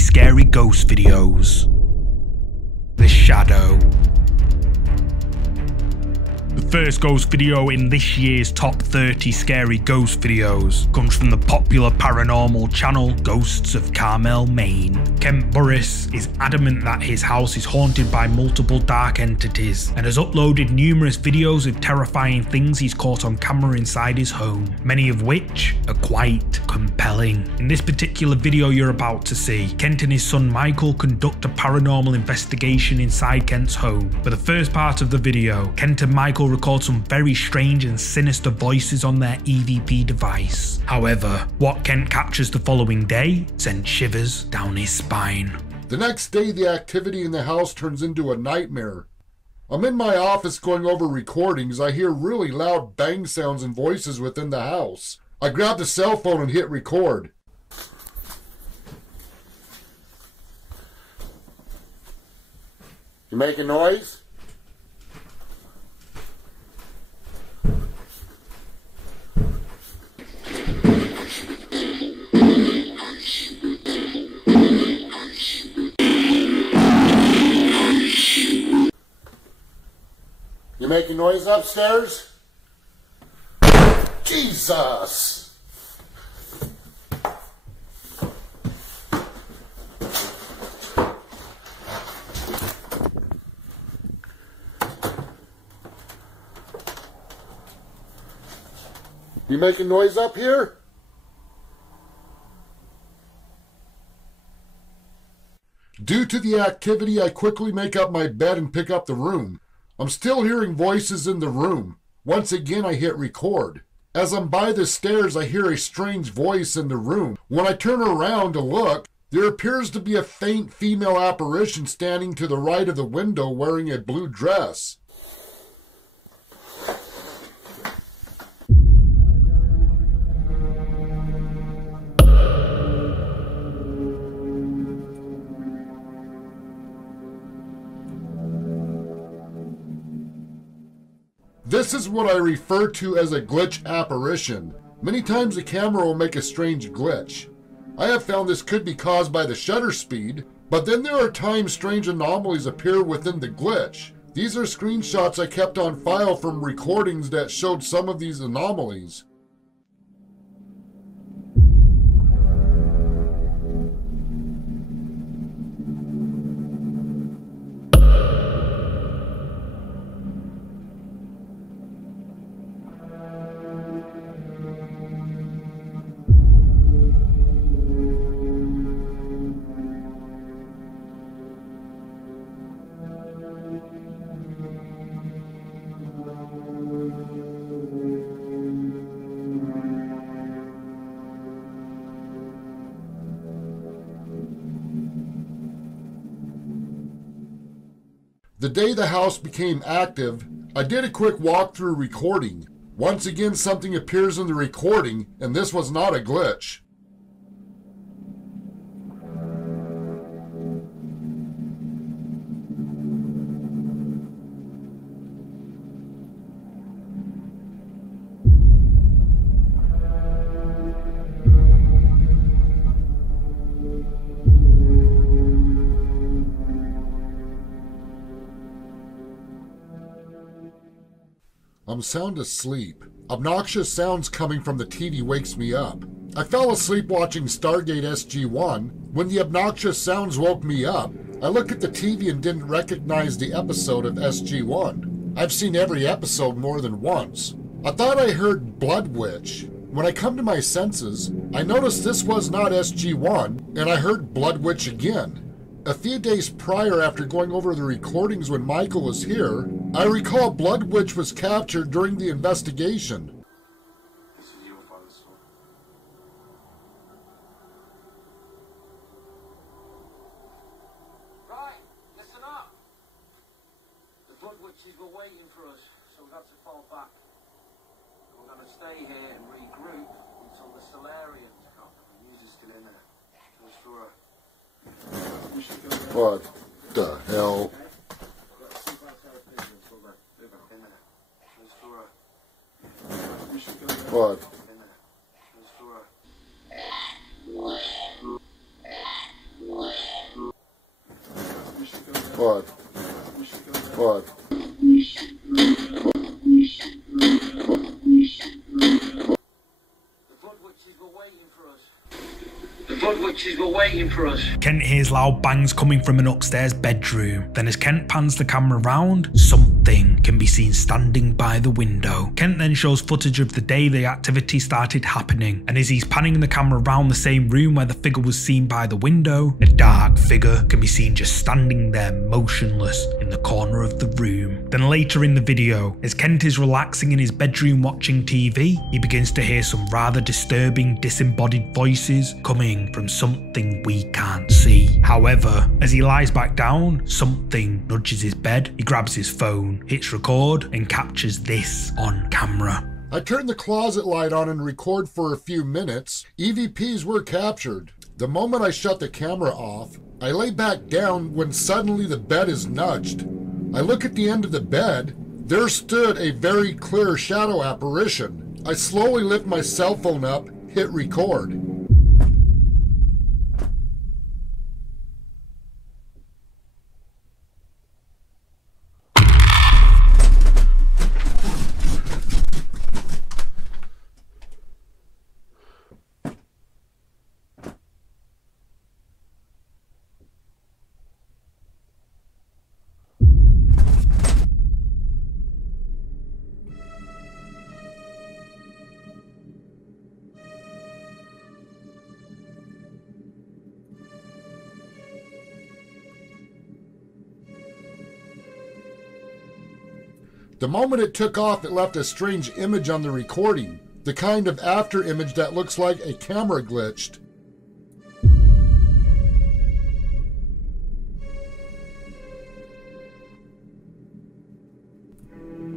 scary ghost videos. The Shadow. The first ghost video in this year's top 30 scary ghost videos comes from the popular paranormal channel Ghosts of Carmel, Maine. Kent Burris is adamant that his house is haunted by multiple dark entities and has uploaded numerous videos of terrifying things he's caught on camera inside his home, many of which are quite compelling. In this particular video you're about to see, Kent and his son Michael conduct a paranormal investigation inside Kent's home. For the first part of the video, Kent and Michael record some very strange and sinister voices on their EVP device. However, what Kent captures the following day sent shivers down his spine. The next day, the activity in the house turns into a nightmare. I'm in my office going over recordings. I hear really loud bang sounds and voices within the house. I grab the cell phone and hit record. You making noise? You making noise upstairs? Jesus! You making noise up here? Due to the activity, I quickly make up my bed and pick up the room. I'm still hearing voices in the room. Once again, I hit record. As I'm by the stairs, I hear a strange voice in the room. When I turn around to look, there appears to be a faint female apparition standing to the right of the window wearing a blue dress. This is what I refer to as a glitch apparition. Many times the camera will make a strange glitch. I have found this could be caused by the shutter speed, but then there are times strange anomalies appear within the glitch. These are screenshots I kept on file from recordings that showed some of these anomalies. The day the house became active, I did a quick walkthrough recording. Once again, something appears in the recording, and this was not a glitch. I'm sound asleep. Obnoxious sounds coming from the TV wakes me up. I fell asleep watching Stargate SG-1 when the obnoxious sounds woke me up. I looked at the TV and didn't recognize the episode of SG-1. I've seen every episode more than once. I thought I heard Blood Witch. When I come to my senses, I noticed this was not SG-1, and I heard Blood Witch again. A few days prior, after going over the recordings when Michael was here, I recall Blood Witch was captured during the investigation. This is your father's son. Right, listen up. The Blood Witches were waiting for us, so we had to fall back. We're going to stay here and regroup until the Solarians come. The news is still in there. Just for a... What the hell? What? flood witches were waiting for us. Kent hears loud bangs coming from an upstairs bedroom. Then as Kent pans the camera round, something can be seen standing by the window. Kent then shows footage of the day the activity started happening, and as he's panning the camera around the same room where the figure was seen by the window, a dark figure can be seen just standing there motionless in the corner of the room. Then later in the video, as Kent is relaxing in his bedroom watching TV, he begins to hear some rather disturbing disembodied voices coming from something we can't see. However, as he lies back down, something nudges his bed. He grabs his phone, hits record, and captures this on camera. I turn the closet light on and record for a few minutes. EVPs were captured. The moment I shut the camera off, I lay back down when suddenly the bed is nudged. I look at the end of the bed. There stood a very clear shadow apparition. I slowly lift my cell phone up, hit record. The moment it took off, it left a strange image on the recording, the kind of after image that looks like a camera glitched.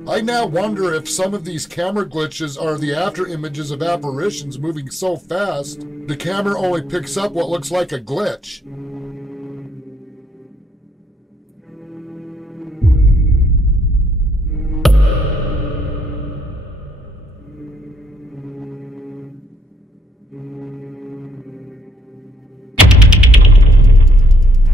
I now wonder if some of these camera glitches are the after images of apparitions moving so fast, the camera only picks up what looks like a glitch.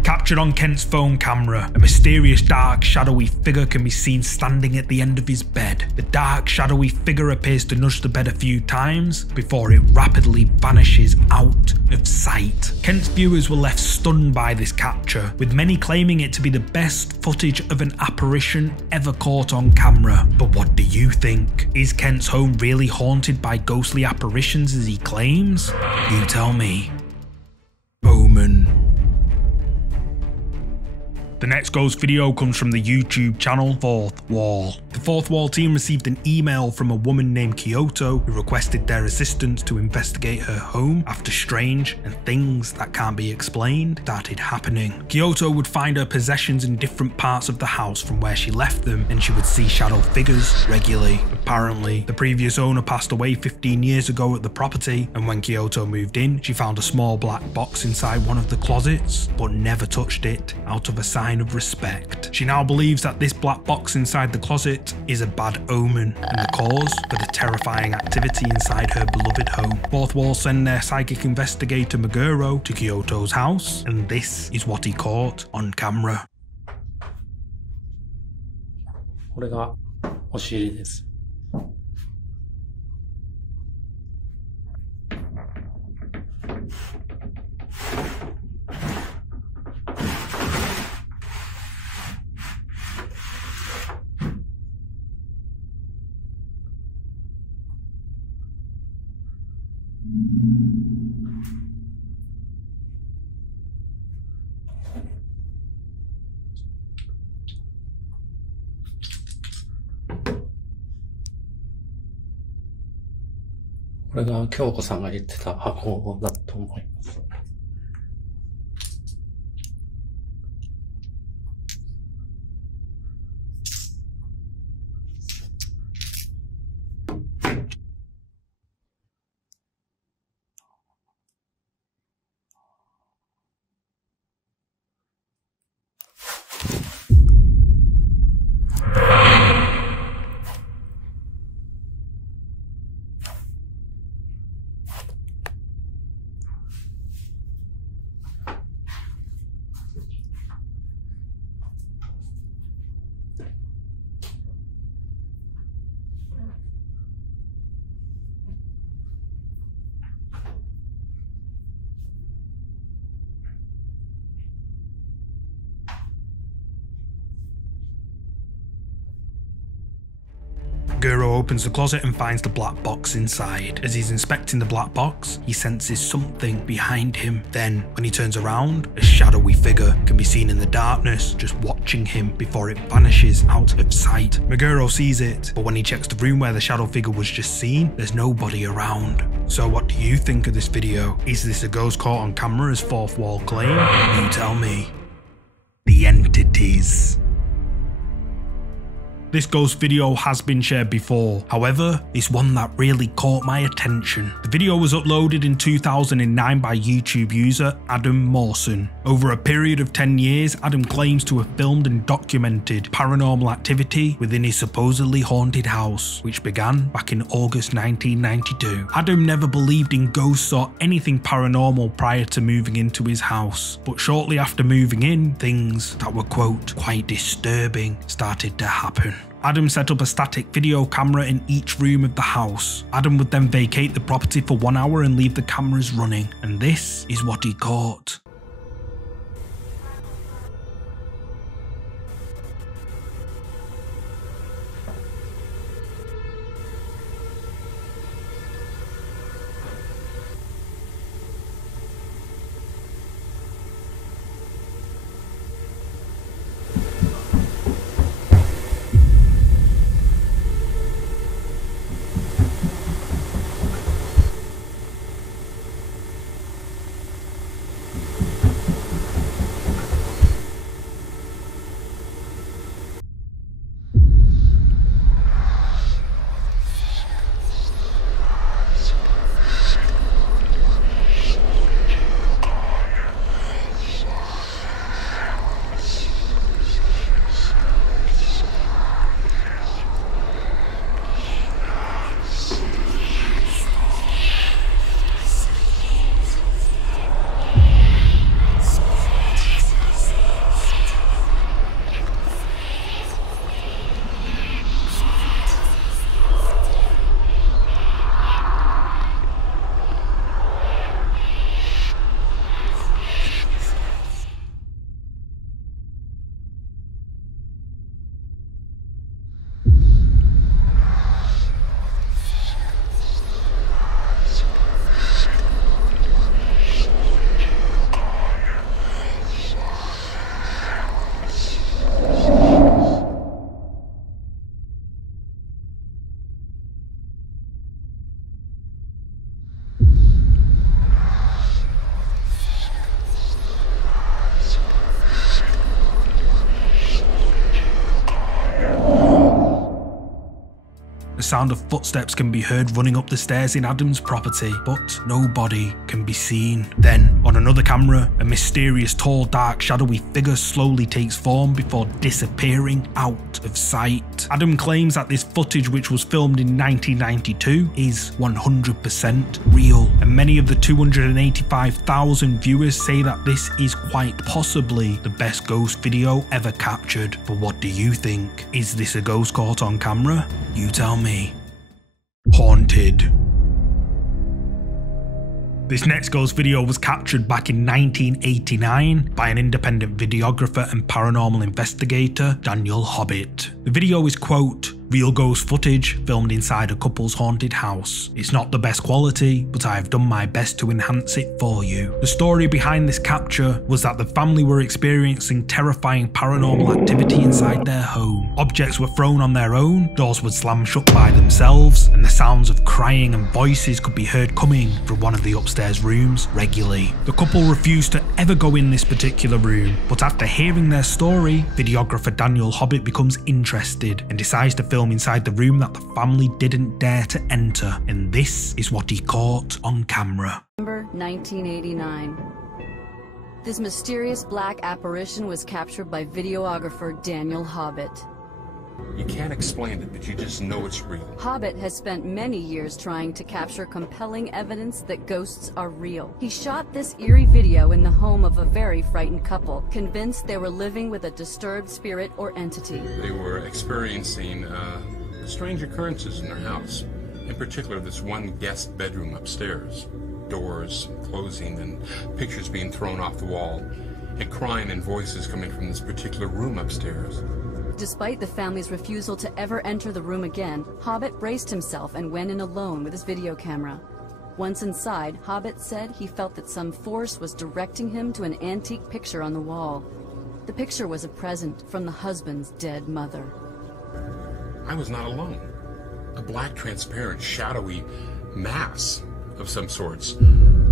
Captured on Kent's phone camera, a mysterious dark shadowy figure can be seen standing at the end of his bed. The dark shadowy figure appears to nudge the bed a few times before it rapidly vanishes out of sight. Kent's viewers were left stunned by this capture, with many claiming it to be the best footage of an apparition ever caught on camera. But what do you think? Is Kent's home really haunted by ghostly apparitions as he claims? You tell me. Omen. The next ghost video comes from the YouTube channel Fourth Wall. The Fourth Wall team received an email from a woman named Kyoto who requested their assistance to investigate her home after strange and things that can't be explained started happening. Kyoto would find her possessions in different parts of the house from where she left them, and she would see shadow figures regularly. Apparently, the previous owner passed away 15 years ago at the property, and when Kyoto moved in, she found a small black box inside one of the closets, but never touched it out of a sign of respect. She now believes that this black box inside the closet is a bad omen and the cause for the terrifying activity inside her beloved home. Fourth Wall send their psychic investigator Meguro to Kyoto's house, and this is what he caught on camera. これが押し入れです。これが京子さんが言ってた箱だと思います。Guro opens the closet and finds the black box inside. As he's inspecting the black box, he senses something behind him. Then, when he turns around, a shadowy figure can be seen in the darkness, just watching him before it vanishes out of sight. Meguro sees it, but when he checks the room where the shadow figure was just seen, there's nobody around. So what do you think of this video? Is this a ghost caught on camera as fourth wall claim? You tell me. The entities. This ghost video has been shared before, however, it's one that really caught my attention. The video was uploaded in 2009 by YouTube user Adam Mawson. Over a period of 10 years, Adam claims to have filmed and documented paranormal activity within his supposedly haunted house, which began back in August 1992. Adam never believed in ghosts or anything paranormal prior to moving into his house, but shortly after moving in, things that were, quote, quite disturbing started to happen. Adam set up a static video camera in each room of the house. Adam would then vacate the property for 1 hour and leave the cameras running, and this is what he caught. The sound of footsteps can be heard running up the stairs in Adam's property, but nobody can be seen. Then, on another camera, a mysterious tall dark shadowy figure slowly takes form before disappearing out of sight. Adam claims that this footage, which was filmed in 1992, is 100% real, and many of the 285,000 viewers say that this is quite possibly the best ghost video ever captured. But what do you think? Is this a ghost caught on camera? You tell me. Haunted. This next ghost video was captured back in 1989 by an independent videographer and paranormal investigator, Daniel Hobbit. The video is, quote, real ghost footage filmed inside a couple's haunted house. It's not the best quality, but I have done my best to enhance it for you. The story behind this capture was that the family were experiencing terrifying paranormal activity inside their home. Objects were thrown on their own, doors would slam shut by themselves, and the sounds of crying and voices could be heard coming from one of the upstairs rooms regularly. The couple refused to ever go in this particular room, but after hearing their story, videographer Daniel Hobbit becomes interested and decides to film inside the room that the family didn't dare to enter, and this is what he caught on camera. November 1989. This mysterious black apparition was captured by videographer Daniel Hobbit. You can't explain it, but you just know it's real. Hobbit has spent many years trying to capture compelling evidence that ghosts are real. He shot this eerie video in the home of a very frightened couple, convinced they were living with a disturbed spirit or entity. They were experiencing strange occurrences in their house. In particular, this one guest bedroom upstairs. Doors closing and pictures being thrown off the wall, and crying and voices coming from this particular room upstairs. Despite the family's refusal to ever enter the room again, Hobbit braced himself and went in alone with his video camera. Once inside, Hobbit said he felt that some force was directing him to an antique picture on the wall. The picture was a present from the husband's dead mother. I was not alone. A black, transparent, shadowy mass of some sorts,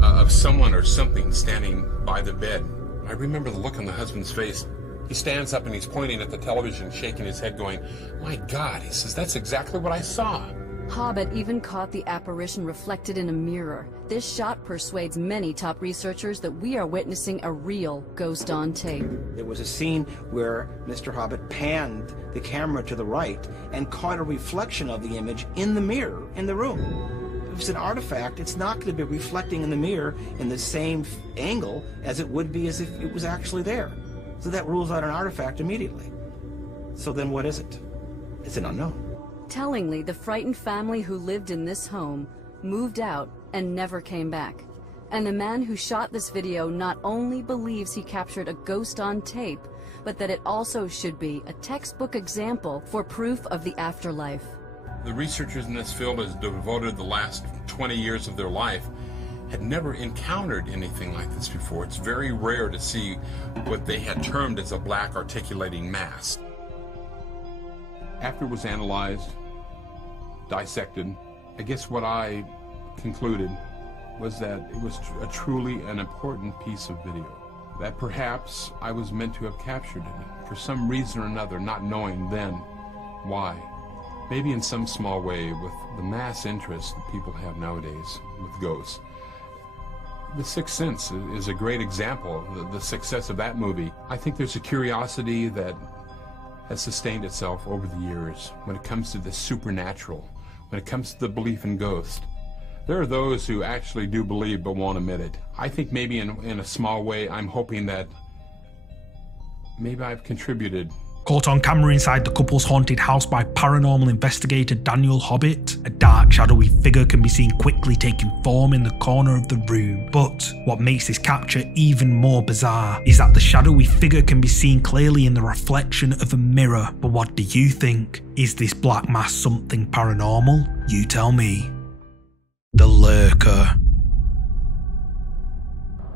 of someone or something standing by the bed. I remember the look on the husband's face. He stands up and he's pointing at the television, shaking his head, going, "My God," he says, "that's exactly what I saw." Hobbit even caught the apparition reflected in a mirror. This shot persuades many top researchers that we are witnessing a real ghost on tape. There was a scene where Mr. Hobbit panned the camera to the right and caught a reflection of the image in the mirror in the room. If it's an artifact, it's not going to be reflecting in the mirror in the same angle as it would be as if it was actually there. So that rules out an artifact immediately. So then what is it? It's an unknown. Tellingly, the frightened family who lived in this home moved out and never came back. And the man who shot this video not only believes he captured a ghost on tape, but that it also should be a textbook example for proof of the afterlife. The researchers in this field has devoted the last 20 years of their life had never encountered anything like this before. It's very rare to see what they had termed as a black articulating mass. After it was analyzed, dissected, I guess what I concluded was that it was truly an important piece of video. That perhaps I was meant to have captured it for some reason or another, not knowing then why. Maybe in some small way with the mass interest that people have nowadays with ghosts. The Sixth Sense is a great example of the success of that movie. I think there's a curiosity that has sustained itself over the years when it comes to the supernatural, when it comes to the belief in ghosts. There are those who actually do believe but won't admit it. I think maybe in a small way, I'm hoping that maybe I've contributed. Caught on camera inside the couple's haunted house by paranormal investigator Daniel Hobbit, a dark, shadowy figure can be seen quickly taking form in the corner of the room. But what makes this capture even more bizarre is that the shadowy figure can be seen clearly in the reflection of a mirror. But what do you think? Is this black mass something paranormal? You tell me. The Lurker.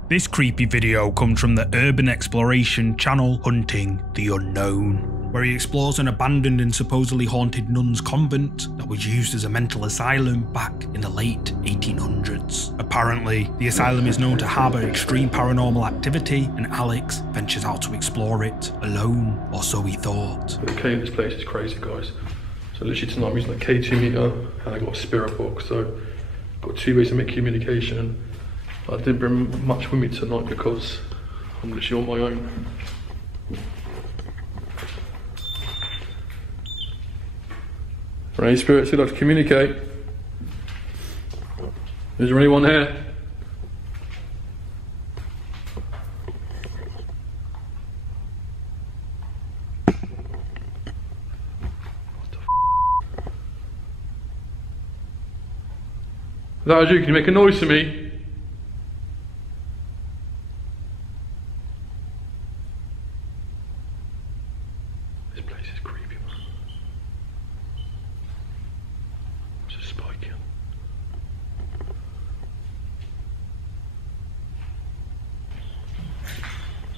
This creepy video comes from the urban exploration channel Hunting the Unknown, where he explores an abandoned and supposedly haunted nuns' convent that was used as a mental asylum back in the late 1800s. Apparently, the asylum is known to harbour extreme paranormal activity, and Alex ventures out to explore it alone, or so he thought. Okay, this place is crazy, guys. So literally tonight I'm using a K2 meter and I got a spirit box, so I've got 2 ways to make communication. I didn't bring much with me tonight because I'm literally on my own. Any spirits who'd like to communicate? Is there anyone here? If that was you, can you make a noise to me? This place is creepy, man. What's this spiking?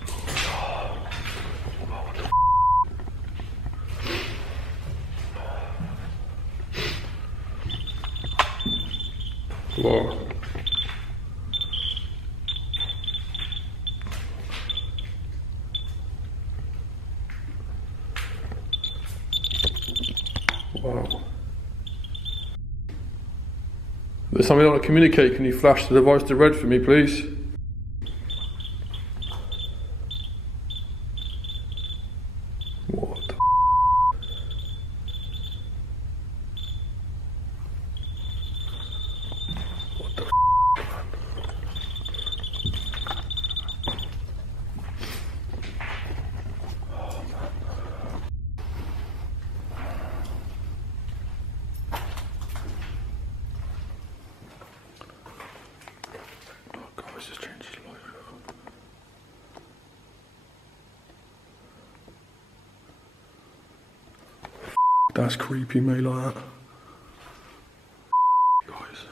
Oh, what the Whoa. Wow. If there's something I want to communicate, can you flash the device to red for me, please? What the What the man? Oh man. Oh god, this is That's creepy, mate, like that. Guys.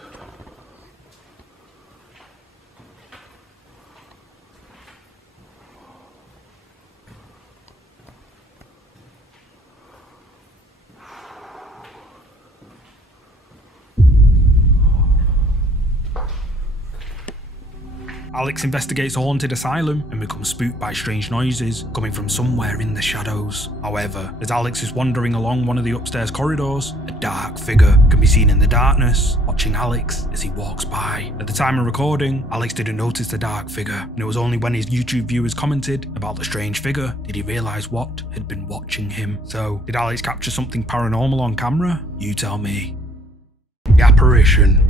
Alex investigates a haunted asylum and becomes spooked by strange noises coming from somewhere in the shadows. However, as Alex is wandering along one of the upstairs corridors, a dark figure can be seen in the darkness, watching Alex as he walks by. At the time of recording, Alex didn't notice the dark figure, and it was only when his YouTube viewers commented about the strange figure did he realise what had been watching him. So, did Alex capture something paranormal on camera? You tell me. The apparition.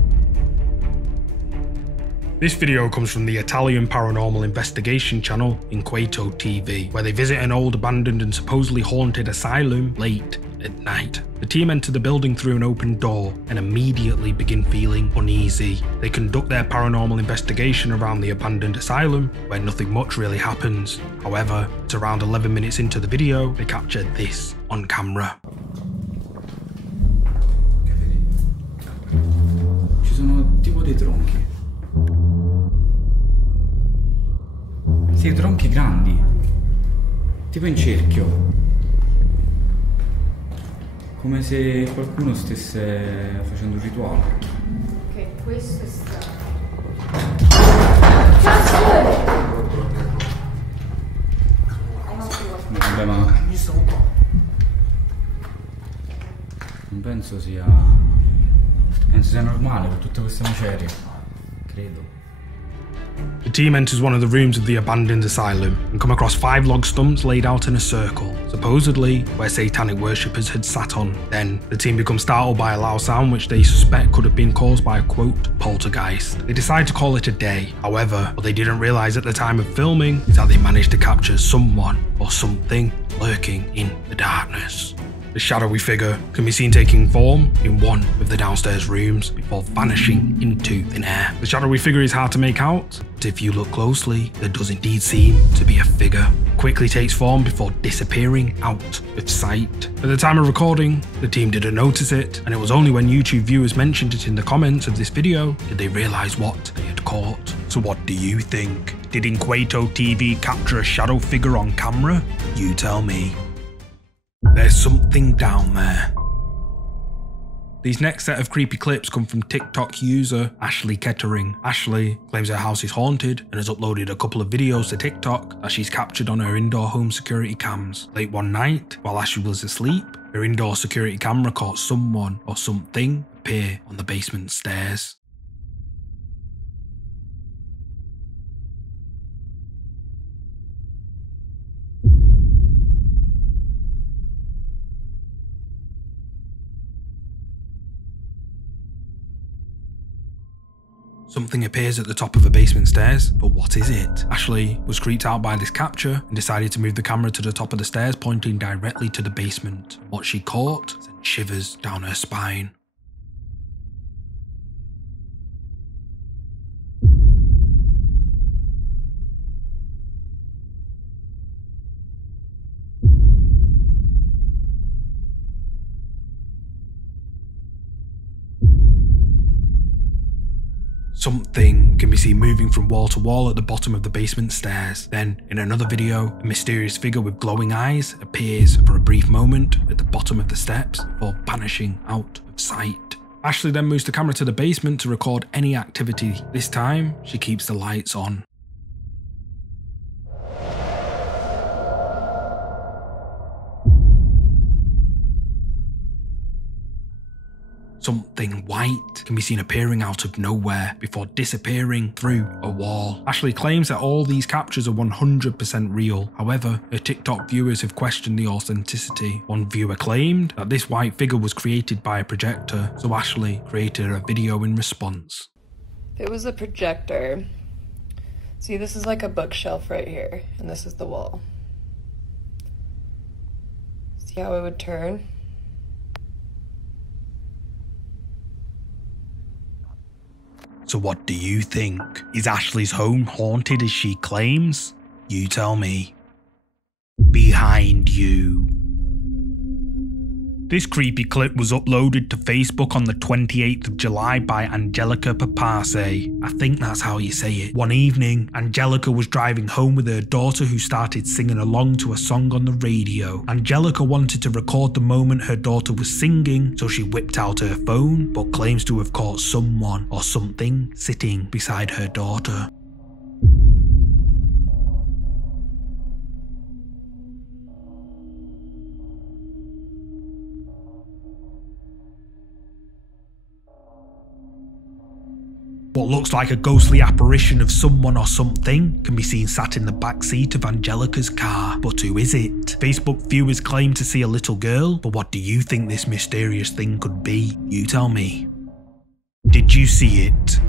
This video comes from the Italian paranormal investigation channel Inquieto TV, where they visit an old abandoned and supposedly haunted asylum late at night. The team enter the building through an open door and immediately begin feeling uneasy. They conduct their paranormal investigation around the abandoned asylum, where nothing much really happens. However, it's around 11 minutes into the video, they capture this on camera. Ci sono tipo dei tronchi. Sì, tronchi grandi, tipo in cerchio, come se qualcuno stesse facendo un rituale. Ok, questo è stato. Vabbè, ma non penso sia normale con tutte queste macerie, credo. The team enters one of the rooms of the abandoned asylum and come across 5 log stumps laid out in a circle, supposedly where satanic worshippers had sat on. Then, the team becomes startled by a loud sound which they suspect could have been caused by a quote, poltergeist. They decide to call it a day. However, what they didn't realise at the time of filming is that they managed to capture someone or something lurking in the darkness. The shadowy figure can be seen taking form in one of the downstairs rooms before vanishing into thin air. The shadowy figure is hard to make out, but if you look closely, there does indeed seem to be a figure. It quickly takes form before disappearing out of sight. At the time of recording, the team didn't notice it, and it was only when YouTube viewers mentioned it in the comments of this video did they realise what they had caught. So what do you think? Did Inquieto TV capture a shadow figure on camera? You tell me. There's something down there. These next set of creepy clips come from TikTok user Ashley Kettering. Ashley claims her house is haunted and has uploaded a couple of videos to TikTok that she's captured on her indoor home security cams. Late one night, while Ashley was asleep, her indoor security camera caught someone or something appear on the basement stairs. Something appears at the top of the basement stairs, but what is it? Ashley was creeped out by this capture and decided to move the camera to the top of the stairs, pointing directly to the basement. What she caught sent shivers down her spine. Something can be seen moving from wall to wall at the bottom of the basement stairs. Then, in another video, a mysterious figure with glowing eyes appears for a brief moment at the bottom of the steps before vanishing out of sight. Ashley then moves the camera to the basement to record any activity. This time, she keeps the lights on. Something white can be seen appearing out of nowhere before disappearing through a wall. Ashley claims that all these captures are 100% real. However, her TikTok viewers have questioned the authenticity. One viewer claimed that this white figure was created by a projector, so Ashley created a video in response. If it was a projector, see, this is like a bookshelf right here, and this is the wall. See how it would turn? So what do you think? Is Ashley's home haunted as she claims? You tell me. Behind you. This creepy clip was uploaded to Facebook on the 28th of July by Angelica Papace. I think that's how you say it. One evening, Angelica was driving home with her daughter who started singing along to a song on the radio. Angelica wanted to record the moment her daughter was singing, so she whipped out her phone, but claims to have caught someone or something sitting beside her daughter. What looks like a ghostly apparition of someone or something can be seen sat in the back seat of Angelica's car. But who is it? Facebook viewers claim to see a little girl, but what do you think this mysterious thing could be? You tell me. Did you see it?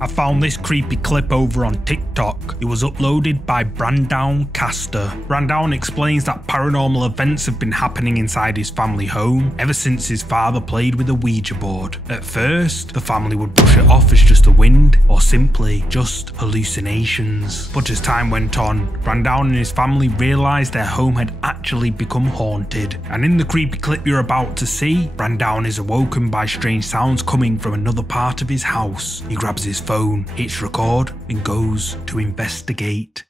I found this creepy clip over on TikTok. It was uploaded by Brandon Caster. Brandon explains that paranormal events have been happening inside his family home ever since his father played with a Ouija board. At first, the family would brush it off as just the wind or simply just hallucinations. But as time went on, Brandon and his family realised their home had actually become haunted. And in the creepy clip you're about to see, Brandon is awoken by strange sounds coming from another part of his house. He grabs his phone, hits record, and goes to investigate.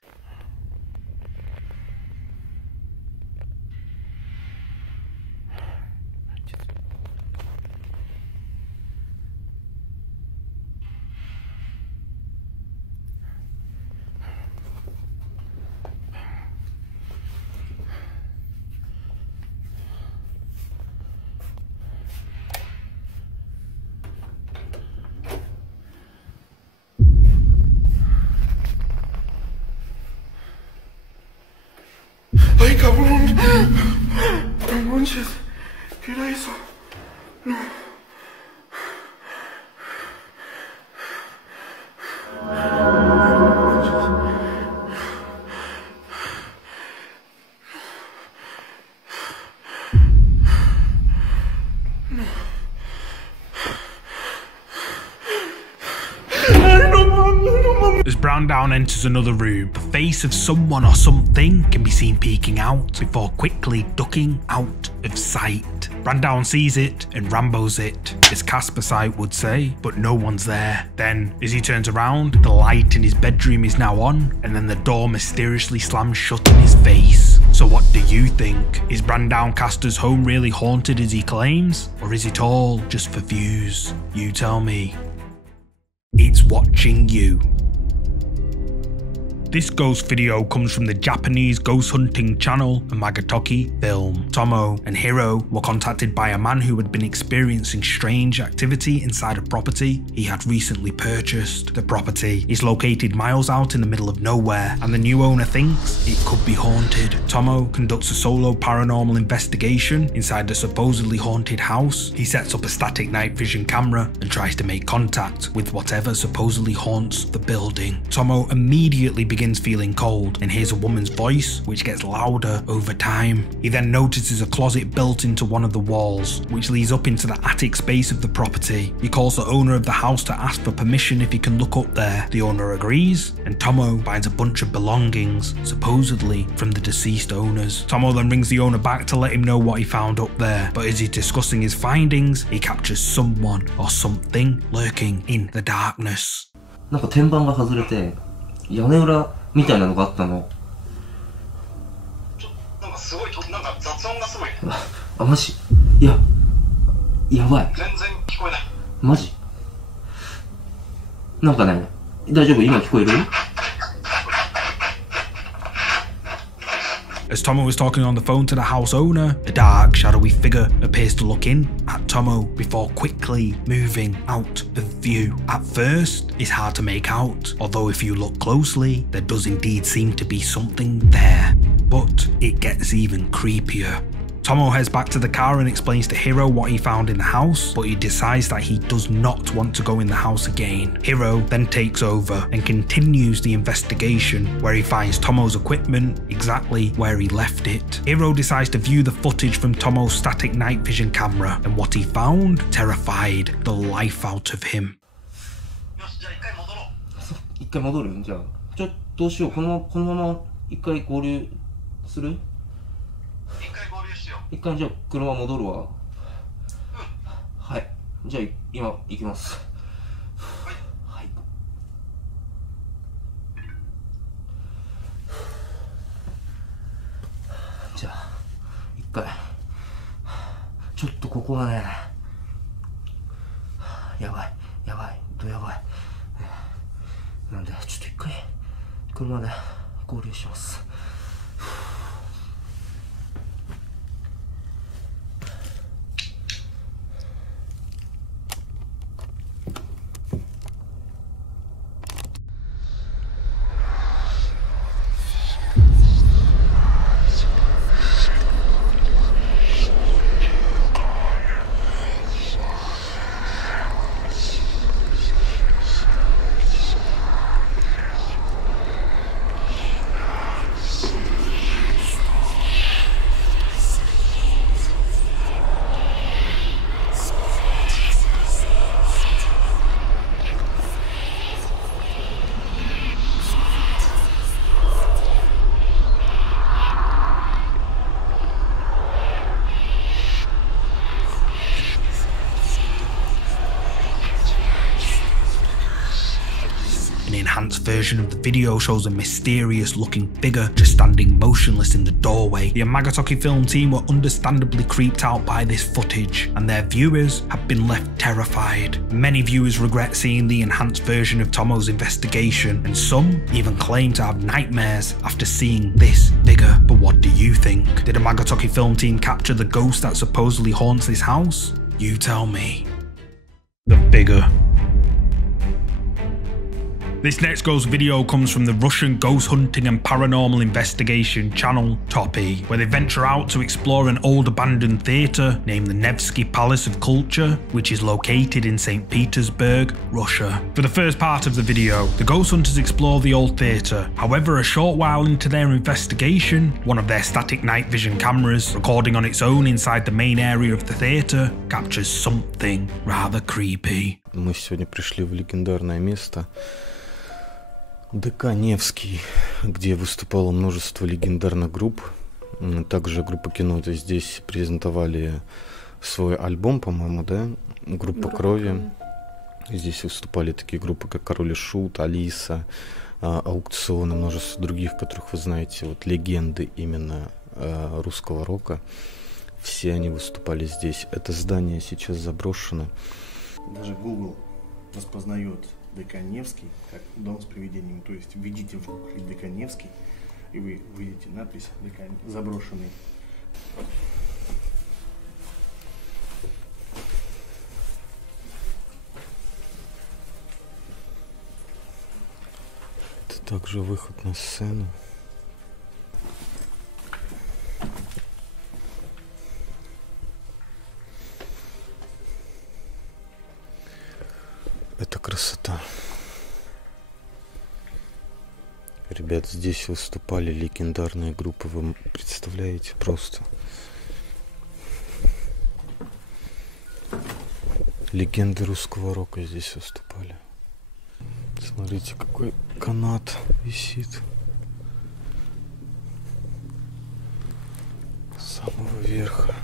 Ay, cabrón. No manches. ¿Qué era eso? No. As Brandon enters another room, the face of someone or something can be seen peeking out before quickly ducking out of sight. Brandon sees it and Rambos it, as Caspersight would say, but no one's there. Then, as he turns around, the light in his bedroom is now on, and then the door mysteriously slams shut in his face. So what do you think? Is Brandon Caster's home really haunted as he claims? Or is it all just for views? You tell me. It's watching you. This ghost video comes from the Japanese ghost hunting channel Magatoki Film. Tomo and Hiro were contacted by a man who had been experiencing strange activity inside a property he had recently purchased. The property is located miles out in the middle of nowhere, and the new owner thinks it could be haunted. Tomo conducts a solo paranormal investigation inside the supposedly haunted house. He sets up a static night vision camera and tries to make contact with whatever supposedly haunts the building. Tomo immediately begins feeling cold and hears a woman's voice which gets louder over time. He then notices a closet built into one of the walls which leads up into the attic space of the property. He calls the owner of the house to ask for permission if he can look up there. The owner agrees and Tomo finds a bunch of belongings supposedly from the deceased owners. Tomo then rings the owner back to let him know what he found up there, but as he's discussing his findings, he captures someone or something lurking in the darkness. なんか天板が外れて屋根裏みたいなのがあったの。なんかすごいなんか雑音がすごい。あ、マジ？いや、やばい。全然聞こえない。マジ？なんかね、大丈夫？今聞こえる？As Tomo is talking on the phone to the house owner, a dark, shadowy figure appears to look in at Tomo before quickly moving out of view. At first, it's hard to make out, although if you look closely, there does indeed seem to be something there. But it gets even creepier. Tomo heads back to the car and explains to Hiro what he found in the house, but he decides that he does not want to go in the house again. Hiro then takes over and continues the investigation, where he finds Tomo's equipment exactly where he left it. Hiro decides to view the footage from Tomo's static night vision camera, and what he found terrified the life out of him. 一回戻る？じゃあどうしよう。このまま一回合流する？一回合流しよう。一回じゃあ車戻るわ。はい。じゃあ今行きます。はい。じゃあ一回ちょっとここがねやばいやばいなんでちょっと一回車で合流します。An enhanced version of the video shows a mysterious looking figure just standing motionless in the doorway. The Yamagatoki film team were understandably creeped out by this footage, and their viewers have been left terrified. Many viewers regret seeing the enhanced version of Tomo's investigation, and some even claim to have nightmares after seeing this figure. But what do you think? Did the Yamagatoki film team capture the ghost that supposedly haunts this house? You tell me. The figure. This next ghost video comes from the Russian ghost hunting and paranormal investigation channel Toppy, where they venture out to explore an old abandoned theatre named the Nevsky Palace of Culture, which is located in St. Petersburg, Russia. For the first part of the video, the ghost hunters explore the old theatre. However, a short while into their investigation, one of their static night vision cameras, recording on its own inside the main area of the theatre, captures something rather creepy. Мы сегодня пришли в легендарное место ДК Невский, где выступало множество легендарных групп. Также группа кино здесь презентовали свой альбом, по-моему, да? Группа Крови. Здесь выступали такие группы, как Король и Шут, Алиса, Аукцион и множество других, которых вы знаете, вот легенды именно русского рока. Все они выступали здесь. Это здание сейчас заброшено. Даже Google распознает ДК Невский как дом с привидениями. То есть введите в Google ДК Невский, и вы увидите надпись ДК заброшенный. Это также выход на сцену. Это красота. Ребят, здесь выступали легендарные группы, вы представляете, просто. Легенды русского рока здесь выступали. Смотрите, какой канат висит. С самого верха.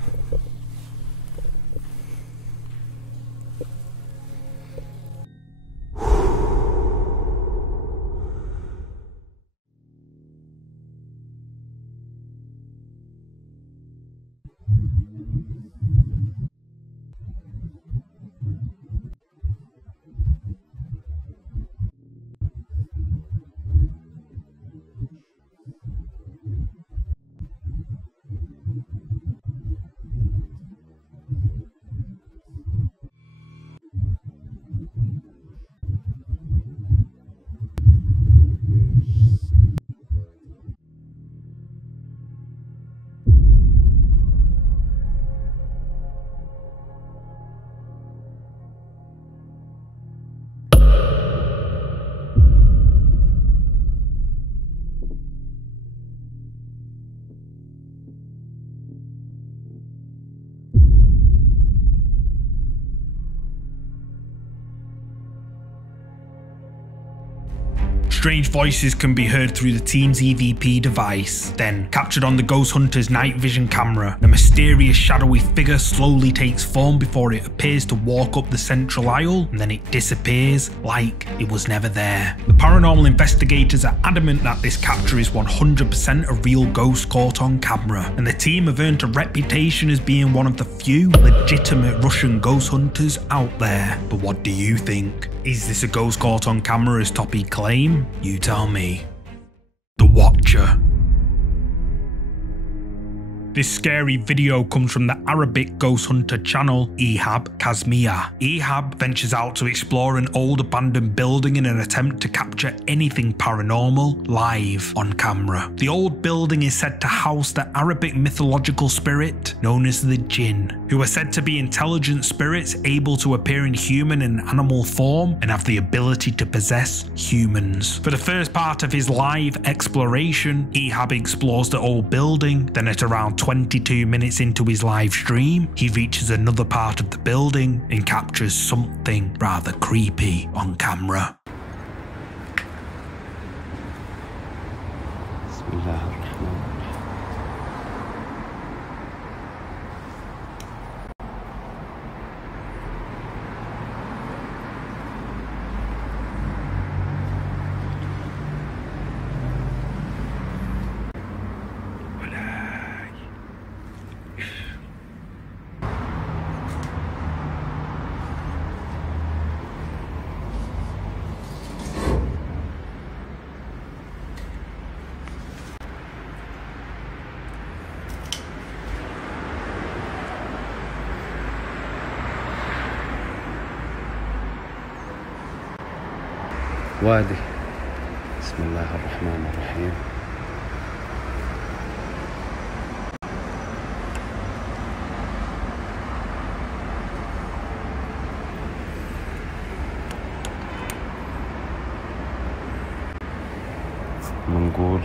Strange voices can be heard through the team's EVP device. Then, captured on the Ghost Hunter's night vision camera, a mysterious shadowy figure slowly takes form before it appears to walk up the central aisle, and then it disappears like it was never there. The paranormal investigators are adamant that this capture is 100% a real ghost caught on camera, and the team have earned a reputation as being one of the few legitimate Russian ghost hunters out there. But what do you think? Is this a ghost caught on camera as Toppy claim? You tell me. The Watcher. This scary video comes from the Arabic ghost hunter channel Ehab Kazmia. Ehab ventures out to explore an old abandoned building in an attempt to capture anything paranormal live on camera. The old building is said to house the Arabic mythological spirit known as the Jinn, who are said to be intelligent spirits able to appear in human and animal form and have the ability to possess humans. For the first part of his live exploration, Ehab explores the old building, then at around 22 minutes into his live stream, he reaches another part of the building and captures something rather creepy on camera. وادي. بسم الله الرحمن الرحيم. منقول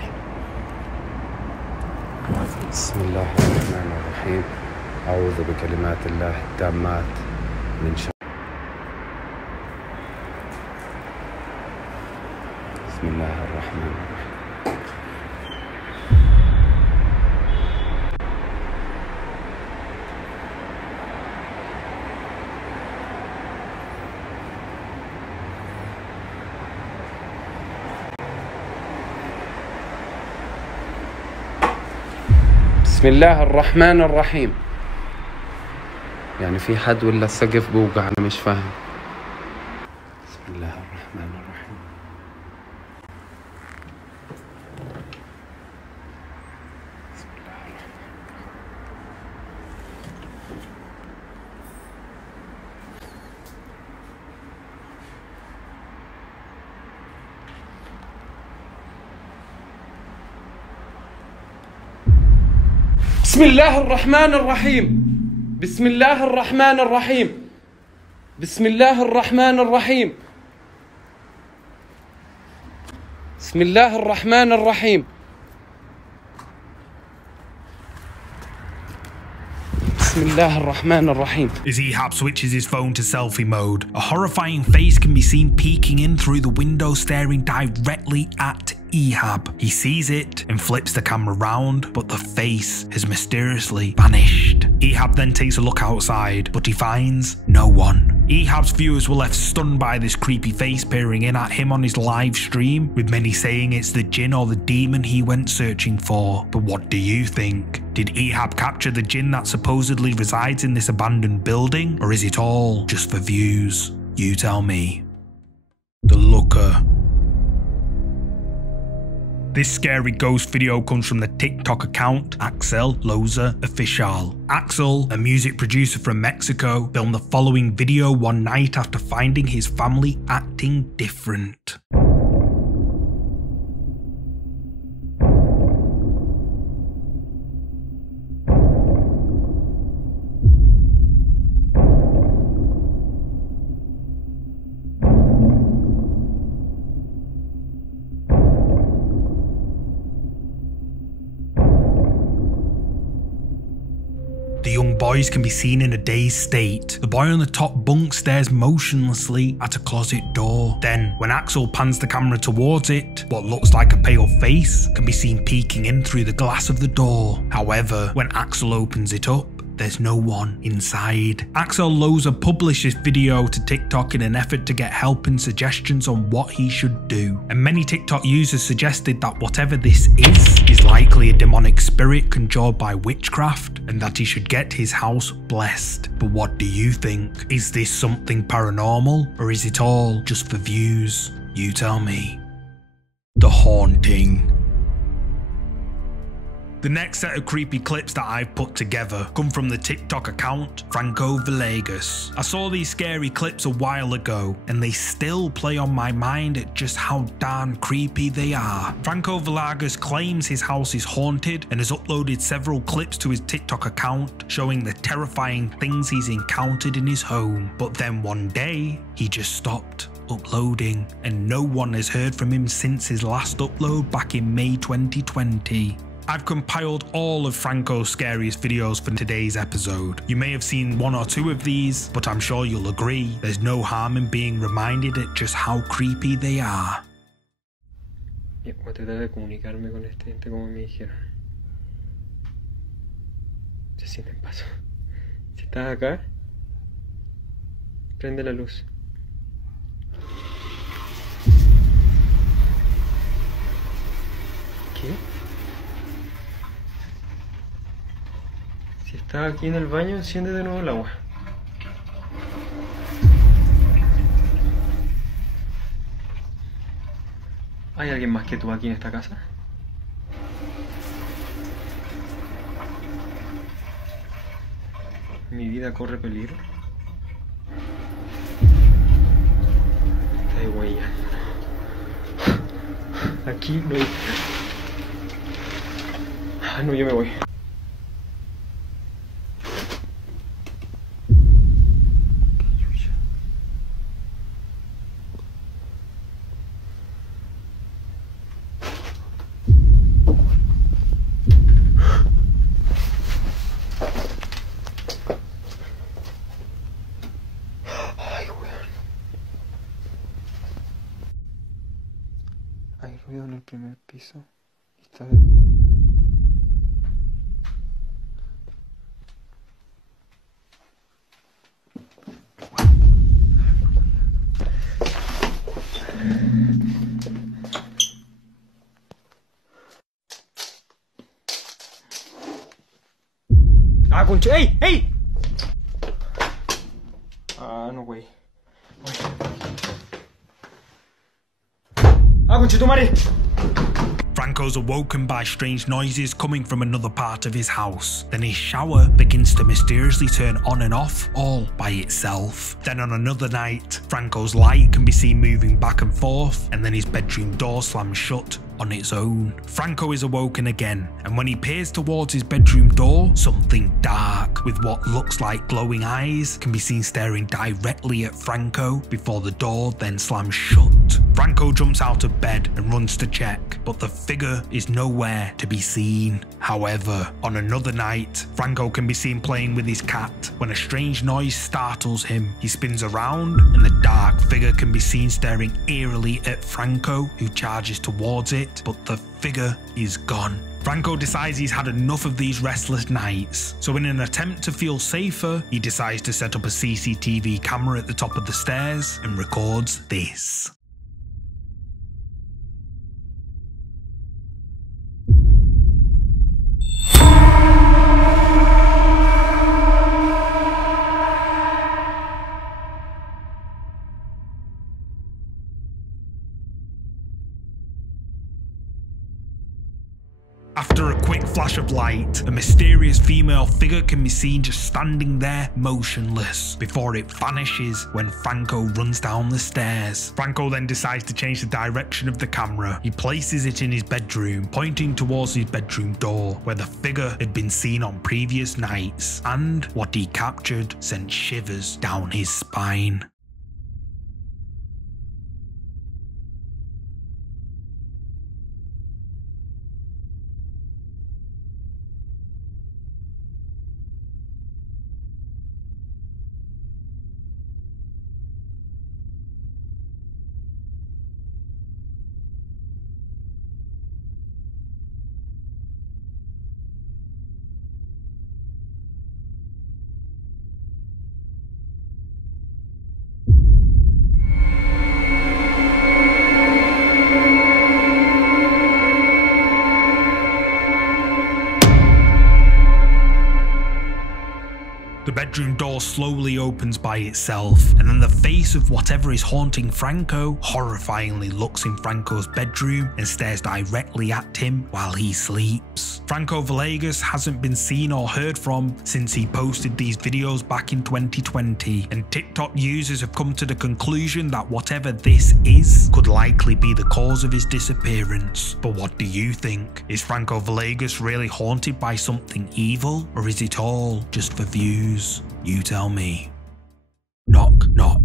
بسم الله الرحمن الرحيم. أعوذ بكلمات الله التامات من شر. بسم الله الرحمن الرحيم. بسم الله الرحمن الرحيم. يعني في حد ولا السقف بوقع؟ أنا مش فاهم. بسم الله الرحمن الرحيم. بسم الله الرحمن الرحيم. بسم الله الرحمن الرحيم. بسم الله الرحمن الرحيم. بسم الله الرحمن الرحيم. بسم الله الرحمن الرحيم. As Ehab switches his phone to selfie mode, a horrifying face can be seen peeking in through the window, staring directly at Ehab. He sees it and flips the camera round, but the face has mysteriously vanished. Ehab then takes a look outside, but he finds no one. Ehab's viewers were left stunned by this creepy face peering in at him on his live stream, with many saying it's the jinn or the demon he went searching for. But what do you think? Did Ehab capture the jinn that supposedly resides in this abandoned building, or is it all just for views? You tell me. The Looker. This scary ghost video comes from the TikTok account Axel Loza Official. Axel, a music producer from Mexico, filmed the following video one night after finding his family acting different. The young boy boys can be seen in a dazed state. The boy on the top bunk stares motionlessly at a closet door. Then, when Axel pans the camera towards it, what looks like a pale face can be seen peeking in through the glass of the door. However, when Axel opens it up, there's no one inside. Axel Loza published this video to TikTok in an effort to get help and suggestions on what he should do. And many TikTok users suggested that whatever this is likely a demonic spirit conjured by witchcraft, and that he should get his house blessed. But what do you think? Is this something paranormal, or is it all just for views? You tell me. The Haunting. The next set of creepy clips that I've put together come from the TikTok account Franco Villegas. I saw these scary clips a while ago and they still play on my mind at just how darn creepy they are. Franco Villegas claims his house is haunted and has uploaded several clips to his TikTok account showing the terrifying things he's encountered in his home. But then one day, he just stopped uploading and no one has heard from him since his last upload back in May 2020. I've compiled all of Franco's scariest videos for today's episode. You may have seen one or two of these, but I'm sure you'll agree there's no harm in being reminded at just how creepy they are. Voy a tratar de comunicarme con este ente como me dijeron. Se sienten pasos. Si estás acá, prende la luz. ¿Qué? Si estás aquí en el baño, enciende de nuevo el agua. ¿Hay alguien más que tú aquí en esta casa? ¿Mi vida corre peligro? Está huella. Aquí no hay... Ah, no, yo me voy. Hay ruido en el primer piso. Está... ¡Ah, concha! ¡Ey! ¡Ey! Ah, no, güey. ¡Ah, concha tu madre! Franco's awoken by strange noises coming from another part of his house. Then his shower begins to mysteriously turn on and off all by itself. Then on another night, Franco's light can be seen moving back and forth, and then his bedroom door slams shut on its own. Franco is awoken again, and when he peers towards his bedroom door, something dark with what looks like glowing eyes can be seen staring directly at Franco before the door then slams shut. Franco jumps out of bed and runs to check, but the figure is nowhere to be seen. However, on another night, Franco can be seen playing with his cat when a strange noise startles him. He spins around and the dark figure can be seen staring eerily at Franco, who charges towards it, but the figure is gone. Franco decides he's had enough of these restless nights, so in an attempt to feel safer, he decides to set up a CCTV camera at the top of the stairs and records this. After a quick flash of light, a mysterious female figure can be seen just standing there motionless before it vanishes when Franco runs down the stairs. Franco then decides to change the direction of the camera. He places it in his bedroom, pointing towards his bedroom door where the figure had been seen on previous nights, and what he captured sent shivers down his spine. bedroom door slowly opens by itself, and then the face of whatever is haunting Franco horrifyingly looks in Franco's bedroom and stares directly at him while he sleeps. Franco Villegas hasn't been seen or heard from since he posted these videos back in 2020, and TikTok users have come to the conclusion that whatever this is could likely be the cause of his disappearance. But what do you think? Is Franco Villegas really haunted by something evil, or is it all just for views? You tell me. Knock, knock.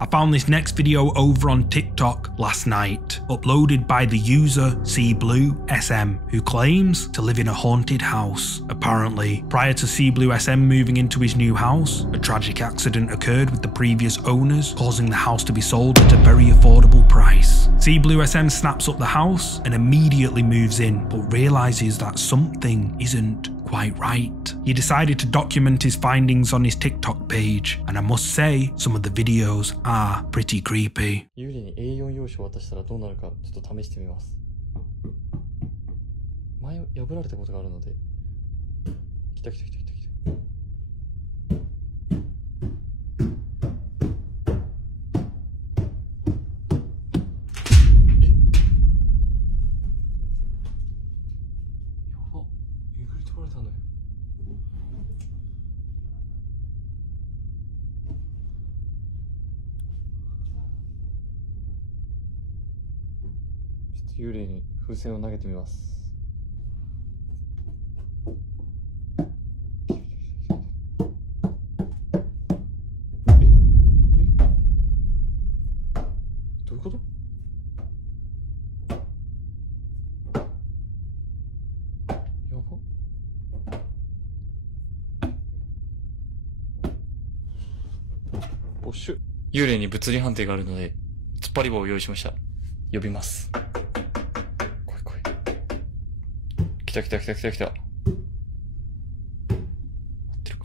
I found this next video over on TikTok last night, uploaded by the user CBlueSM, who claims to live in a haunted house. Apparently, prior to CBlueSM moving into his new house, a tragic accident occurred with the previous owners, causing the house to be sold at a very affordable price. CBlueSM snaps up the house and immediately moves in, but realizes that something isn't quite right. He decided to document his findings on his TikTok page, and I must say, some of the videos are pretty creepy. 幽霊に A4 用紙を渡したらどうなるかちょっと試してみます。前破られたことがあるので。来た来た来た来た来た。幽霊に風船を投げてみます。どういうこと？やば。おっしゅ。幽霊に物理判定があるので、突っ張り棒を用意しました。呼びます。来た来た来た来た来た。合ってるか。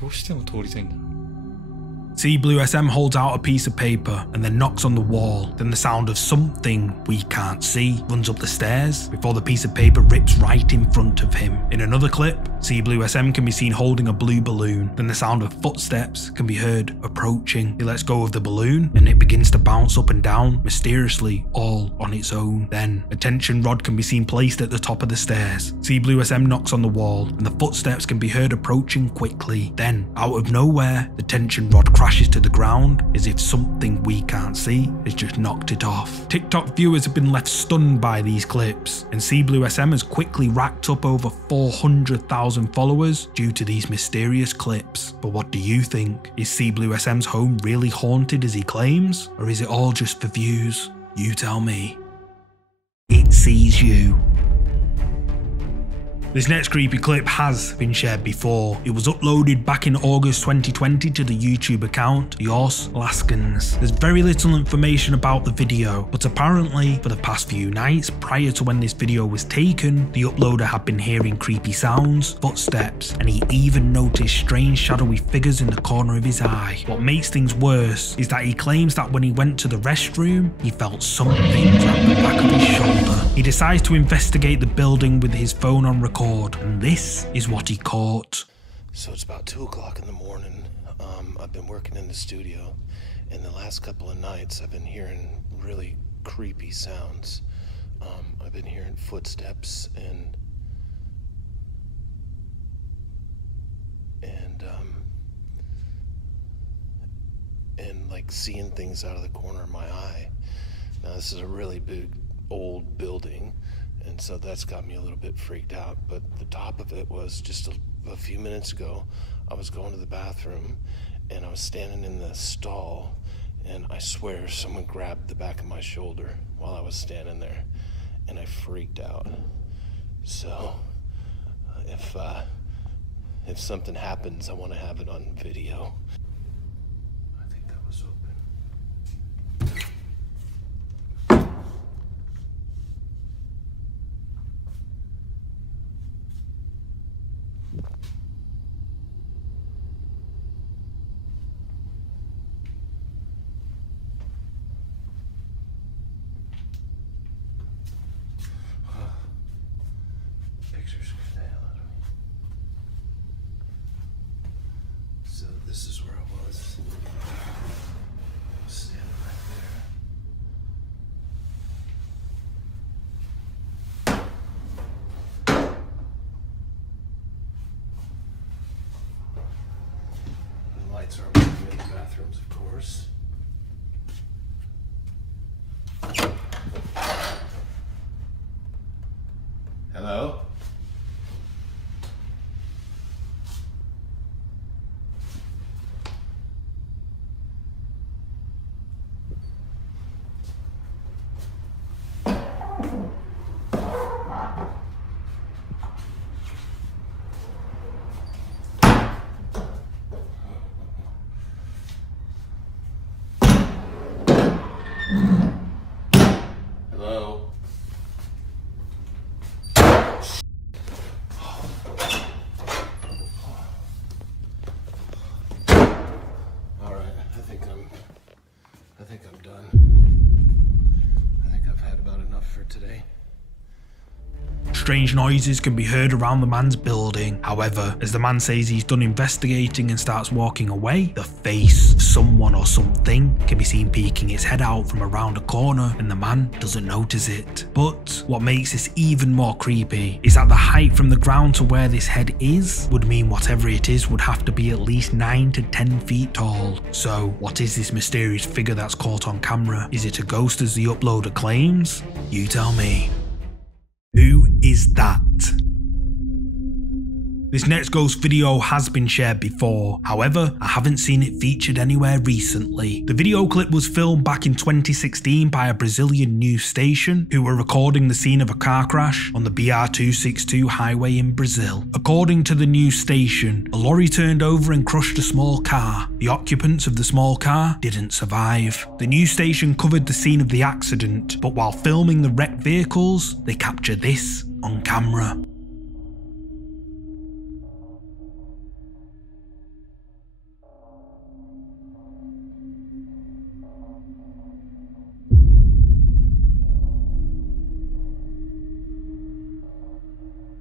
どうしても通りたいんだな。CBlueSM holds out a piece of paper and then knocks on the wall. Then the sound of something we can't see runs up the stairs before the piece of paper rips right in front of him. In another clip, CBlueSM can be seen holding a blue balloon. Then the sound of footsteps can be heard approaching. He lets go of the balloon and it begins to bounce up and down mysteriously all on its own. Then a tension rod can be seen placed at the top of the stairs. CBlueSM knocks on the wall and the footsteps can be heard approaching quickly. Then out of nowhere, the tension rod crashes to the ground as if something we can't see has just knocked it off. TikTok viewers have been left stunned by these clips, and CBlueSM has quickly racked up over 400,000 followers due to these mysterious clips. But what do you think? Is CBlueSM's home really haunted as he claims, or is it all just for views? You tell me. It sees you. This next creepy clip has been shared before. It was uploaded back in August 2020 to the YouTube account Yours Laskins. There's very little information about the video, but apparently for the past few nights prior to when this video was taken, the uploader had been hearing creepy sounds, footsteps, and he even noticed strange shadowy figures in the corner of his eye. What makes things worse is that he claims that when he went to the restroom, he felt something grab the back of his shoulder. He decides to investigate the building with his phone on record, and this is what he caught. So it's about 2 o'clock in the morning. I've been working in the studio, and the last couple of nights I've been hearing really creepy sounds. I've been hearing footsteps and like seeing things out of the corner of my eye. Now this is a really big old building, and so that's got me a little bit freaked out. But the top of it was just a few minutes ago, I was going to the bathroom and I was standing in the stall, and I swear someone grabbed the back of my shoulder while I was standing there, and I freaked out. So if something happens, I want to have it on video. I think that was open. bathrooms, of course. Hello? Hello? Alright, I think I'm done. I think I've had about enough for today. Strange noises can be heard around the man's building. However, as the man says he's done investigating and starts walking away, the face of someone or something can be seen peeking its head out from around a corner and the man doesn't notice it. But what makes this even more creepy is that the height from the ground to where this head is would mean whatever it is would have to be at least 9 to 10 feet tall. So what is this mysterious figure that's caught on camera? Is it a ghost as the uploader claims? You tell me. Who is that? This next ghost video has been shared before, however, I haven't seen it featured anywhere recently. The video clip was filmed back in 2016 by a Brazilian news station who were recording the scene of a car crash on the BR-262 highway in Brazil. According to the news station, a lorry turned over and crushed a small car. The occupants of the small car didn't survive. The news station covered the scene of the accident, but while filming the wrecked vehicles, they captured this on camera.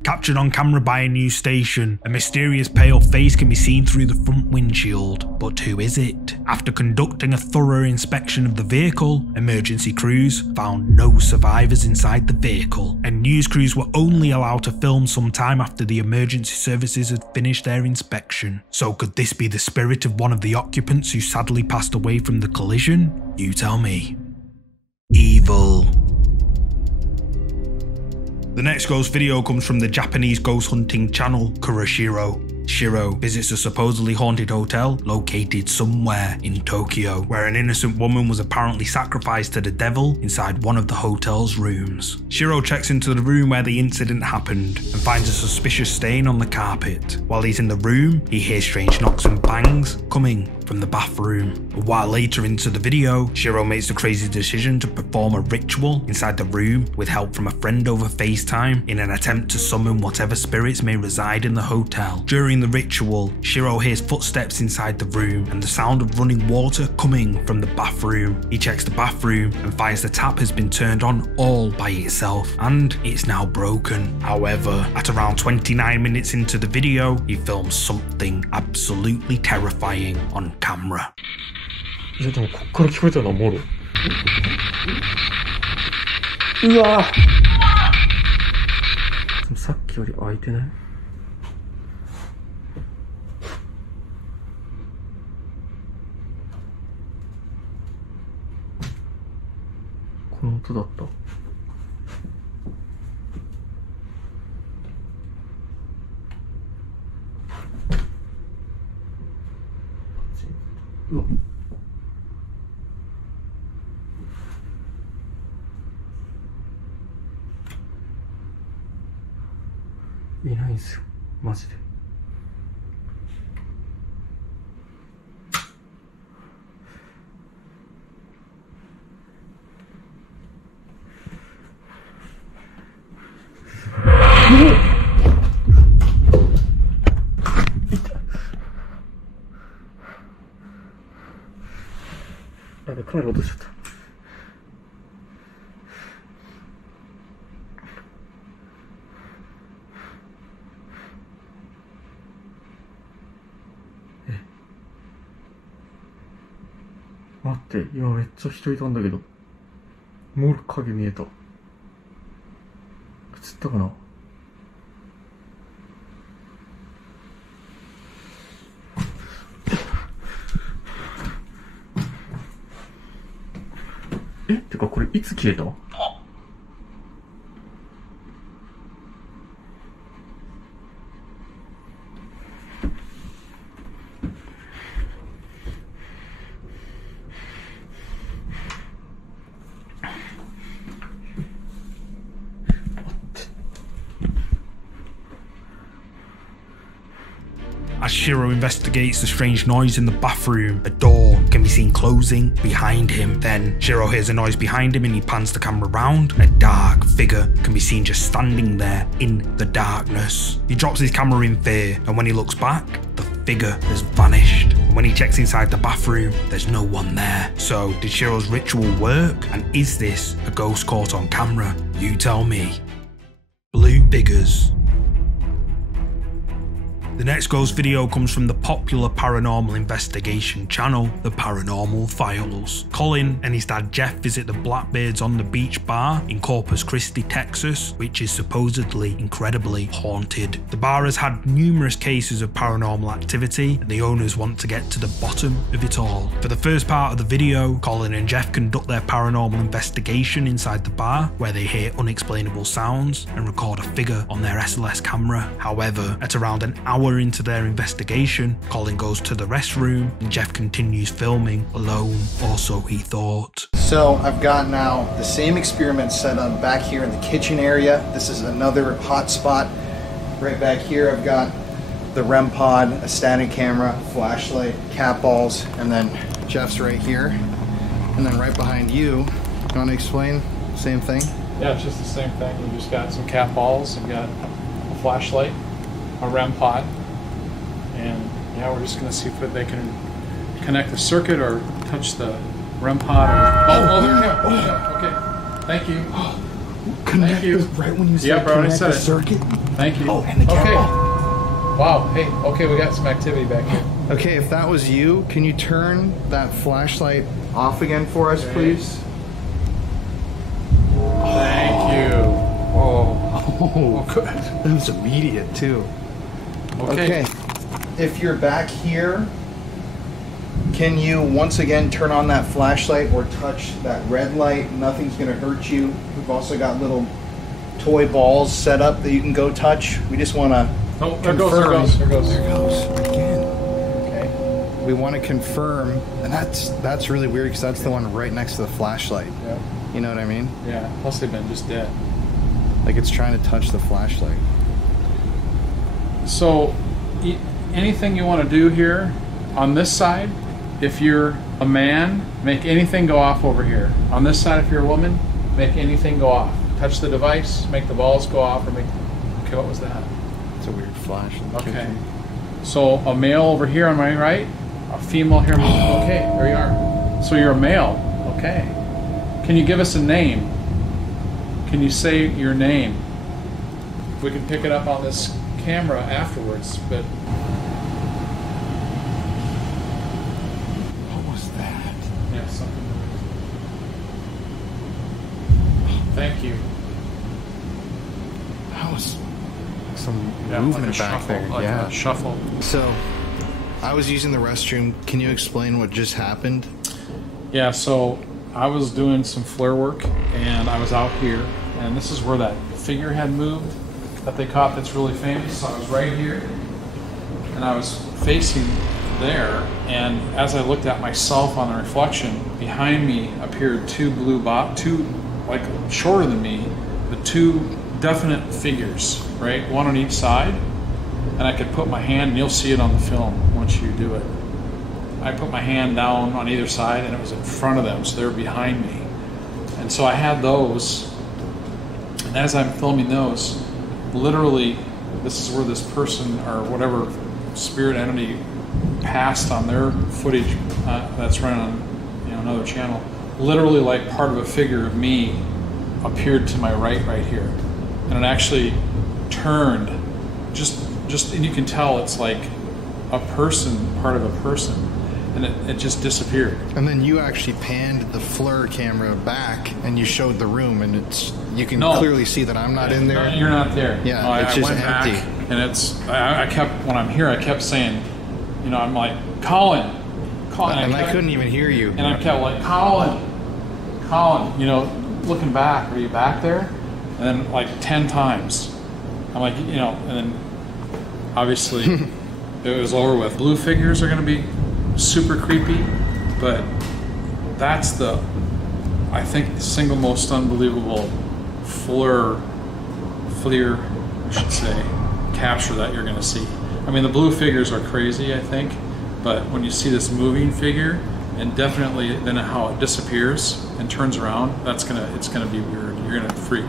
Captured on camera by a news station, a mysterious pale face can be seen through the front windshield. But who is it? After conducting a thorough inspection of the vehicle, emergency crews found no survivors inside the vehicle, and news crews were only allowed to film some time after the emergency services had finished their inspection. So could this be the spirit of one of the occupants who sadly passed away from the collision? You tell me. Evil. The next ghost video comes from the Japanese ghost hunting channel Kuroshiro. Shiro visits a supposedly haunted hotel located somewhere in Tokyo, where an innocent woman was apparently sacrificed to the devil inside one of the hotel's rooms. Shiro checks into the room where the incident happened and finds a suspicious stain on the carpet. While he's in the room, he hears strange knocks and bangs coming from the bathroom. A while later into the video, Shiro makes the crazy decision to perform a ritual inside the room with help from a friend over FaceTime in an attempt to summon whatever spirits may reside in the hotel. During the ritual, Shiro hears footsteps inside the room and the sound of running water coming from the bathroom. He checks the bathroom and finds the tap has been turned on all by itself and it's now broken. However, at around 29 minutes into the video, he films something absolutely terrifying on camera. いやでもこっから聞こえたな、もろ。うわぁ、さっきより開いてない？この音だった。うわ。いないんすよ、マジで。やべ、帰ろうとしちゃった。待って、今めっちゃ人いたんだけど、もろ影見えた。映ったかな？いつ消えたの？As Shiro investigates the strange noise in the bathroom, a door can be seen closing behind him. Then Shiro hears a noise behind him and he pans the camera round. A dark figure can be seen just standing there in the darkness. He drops his camera in fear, and when he looks back, the figure has vanished. And when he checks inside the bathroom, there's no one there. So did Shiro's ritual work? And is this a ghost caught on camera? You tell me. Blue figures. The next ghost video comes from the popular paranormal investigation channel, The Paranormal Files. Colin and his dad Jeff visit the Blackbeards on the Beach bar in Corpus Christi, Texas, which is supposedly incredibly haunted. The bar has had numerous cases of paranormal activity, and the owners want to get to the bottom of it all. For the first part of the video, Colin and Jeff conduct their paranormal investigation inside the bar, where they hear unexplainable sounds and record a figure on their SLS camera. However, at around an hour into their investigation, Colin goes to the restroom and Jeff continues filming alone, or so he thought. So I've got now the same experiment set up back here in the kitchen area. This is another hot spot. Right back here I've got the REM pod, a static camera, flashlight, cat balls, and then Jeff's right here. And then right behind you want to explain? Same thing? Yeah, it's just the same thing. We just got some cat balls, we've got a flashlight, a REM pod, and yeah, we're just going to see if they can connect the circuit or touch the REM pod. Oh, there you go. Yeah, okay. Thank you. Connect Thank you. Right when you said yeah, bro, connect I said the circuit? Thank you. Oh, and the cat okay. ball. Wow. Hey, okay, we got some activity back here. Okay, if that was you, can you turn that flashlight off again for us, please? Thank you. Oh, good. That was immediate, too. Okay. If you're back here, can you once again turn on that flashlight or touch that red light? Nothing's going to hurt you. We've also got little toy balls set up that you can go touch. We just want to there goes. There goes again. Okay. We want to confirm, and that's really weird because that's the one right next to the flashlight. Yeah. You know what I mean? Yeah. Plus they've been just dead. Like it's trying to touch the flashlight. So, anything you want to do here on this side, if you're a man, make anything go off over here. On this side, if you're a woman, make anything go off. Touch the device, make the balls go off, or make. Okay, what was that? It's a weird flash. Okay. So a male over here on my right, a female here. Okay, there you are. So you're a male. Okay. Can you give us a name? Can you say your name? We can pick it up on this camera afterwards, but what was that? Yeah, something. Thank you. That was some like movement a back shuffle, there. like yeah, a shuffle. So, I was using the restroom. Can you explain what just happened? Yeah, so I was doing some flare work, and I was out here, and this is where that figure had moved that they caught that's really famous. So I was right here, and I was facing there, and as I looked at myself on the reflection, behind me appeared two like shorter than me, but two definite figures, right? One on each side, and I could put my hand, and you'll see it on the film once you do it. I put my hand down on either side, and it was in front of them, so they were behind me. And so I had those, and as I'm filming those, literally, this is where this person or whatever spirit entity passed on their footage that's running on another channel. Literally, like part of a figure of me appeared to my right here, and it actually turned. Just, and you can tell it's like a person, part of a person, and it just disappeared. And then you actually panned the FLIR camera back, and you showed the room, and you can clearly see that I'm not in there. No, you're not there. Yeah, no, it's just went empty. Back, and I kept, when I'm here, I kept saying, I'm like, Colin, and I couldn't even hear you. And I kept like, Colin, looking back, are you back there? And then like 10 times. I'm like, you know, and then obviously it was over with. Blue figures are gonna be super creepy, but that's the, I think, the single most unbelievable FLIR, I should say, capture that you're gonna see. I mean, the blue figures are crazy, I think, but when you see this moving figure, and definitely then how it disappears and turns around, it's gonna be weird. You're gonna freak.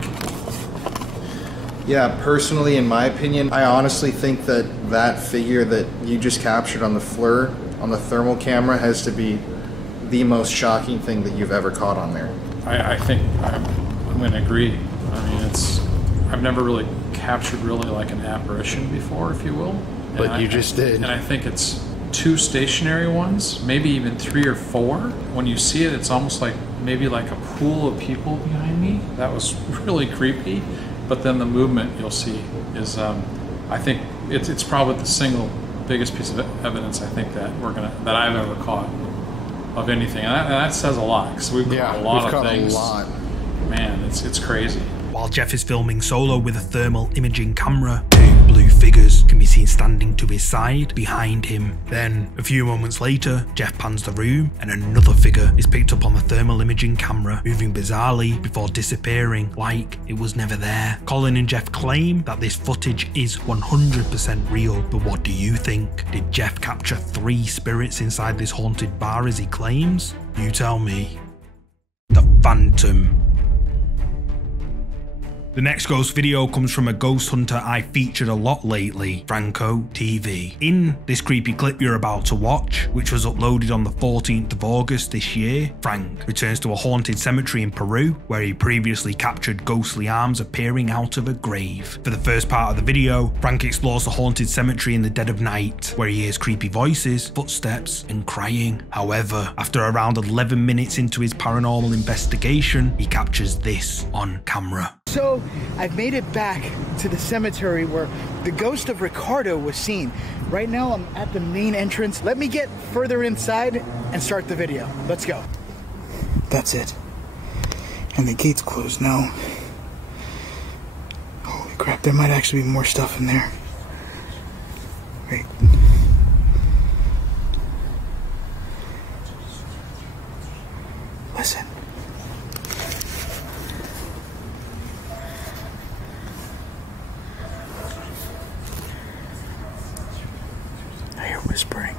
Yeah, personally, in my opinion, I honestly think that that figure that you just captured on the FLIR, on the thermal camera, has to be the most shocking thing that you've ever caught on there. I think I'm gonna agree. I mean, I've never really captured really like an apparition before, if you will. But you just did. And I think it's 2 stationary ones, maybe even 3 or 4. When you see it, it's almost like maybe like a pool of people behind me. That was really creepy. But then the movement you'll see is, I think it's probably the single biggest piece of evidence I think that I've ever caught of anything, and that says a lot, because we've caught a lot of things. Man, it's crazy. While Jeff is filming solo with a thermal imaging camera, 2 blue figures can be seen standing to his side behind him. Then, a few moments later, Jeff pans the room and another figure is picked up on the thermal imaging camera, moving bizarrely before disappearing like it was never there. Colin and Jeff claim that this footage is 100% real, but what do you think? Did Jeff capture 3 spirits inside this haunted bar as he claims? You tell me. The Phantom. The next ghost video comes from a ghost hunter I featured a lot lately, Franco TV. In this creepy clip you're about to watch, which was uploaded on the 14th of August this year, Frank returns to a haunted cemetery in Peru, where he previously captured ghostly arms appearing out of a grave. For the first part of the video, Frank explores the haunted cemetery in the dead of night, where he hears creepy voices, footsteps, and crying. However, after around 11 minutes into his paranormal investigation, he captures this on camera. So, I've made it back to the cemetery where the ghost of Ricardo was seen. Right now, I'm at the main entrance. Let me get further inside and start the video. Let's go. That's it. And the gate's closed now. Holy crap, there might actually be more stuff in there. Wait. Listen. I hear whispering.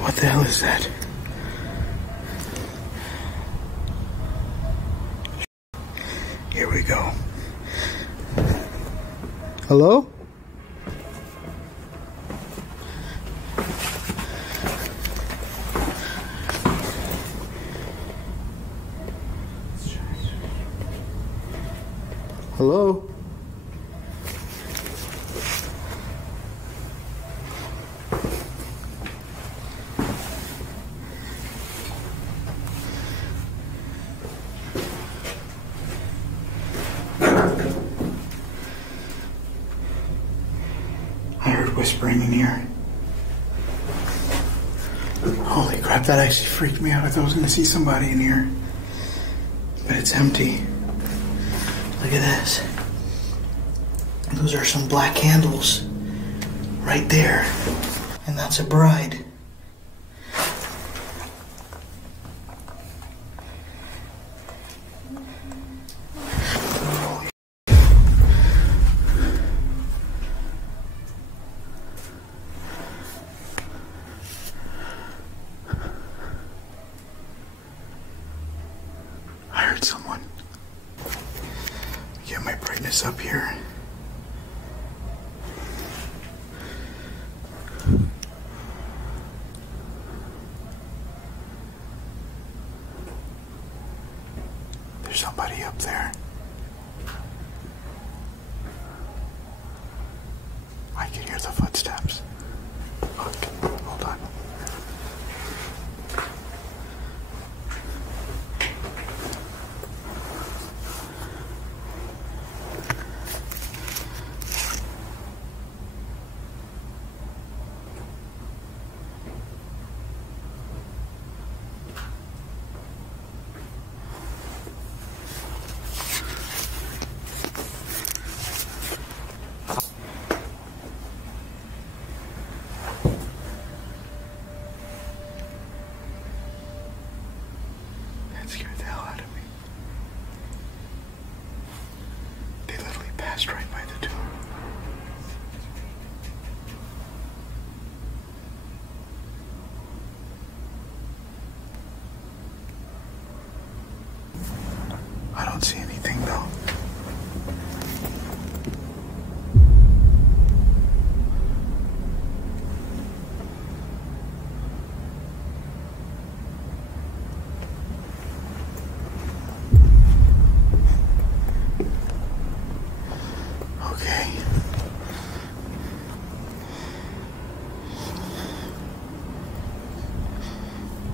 What the hell is that? Here we go. Hello? Hello? Whispering in here. Holy crap, that actually freaked me out. I thought I was going to see somebody in here. But it's empty. Look at this. Those are some black candles. Right there. And that's a bride. I heard someone. Get my brightness up here. There's somebody up there. I can hear the footsteps. Look. Hold on. Scared the hell out of me. They literally passed right by the tomb. I don't see anything though. Okay.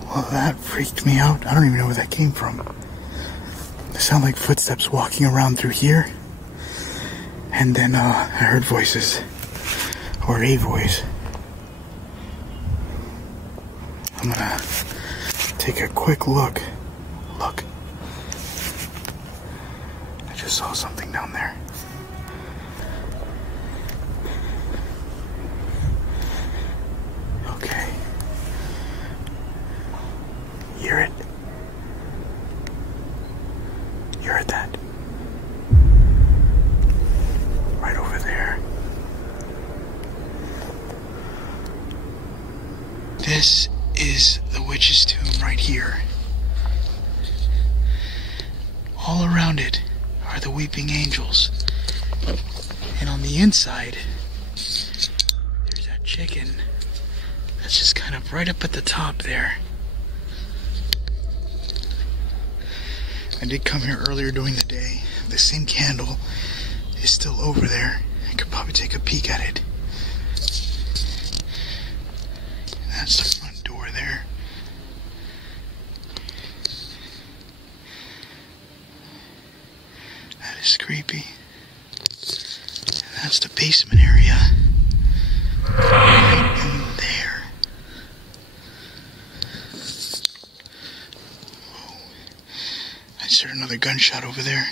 Well, that freaked me out. I don't even know where that came from. They sound like footsteps walking around through here. And then I heard voices. Or a voice. I'm gonna take a quick look. Look. I just saw something down there. Okay. You hear it? You heard that? Right over there. This is the witch's tomb right here. All around it are the weeping angels. And on the inside, there's that chicken that's just kind of right up at the top there. I did come here earlier during the day. The same candle is still over there. I could probably take a peek at it. That's the front door there. That is creepy. And that's the basement area. Right in there. Whoa. I just heard another gunshot over there.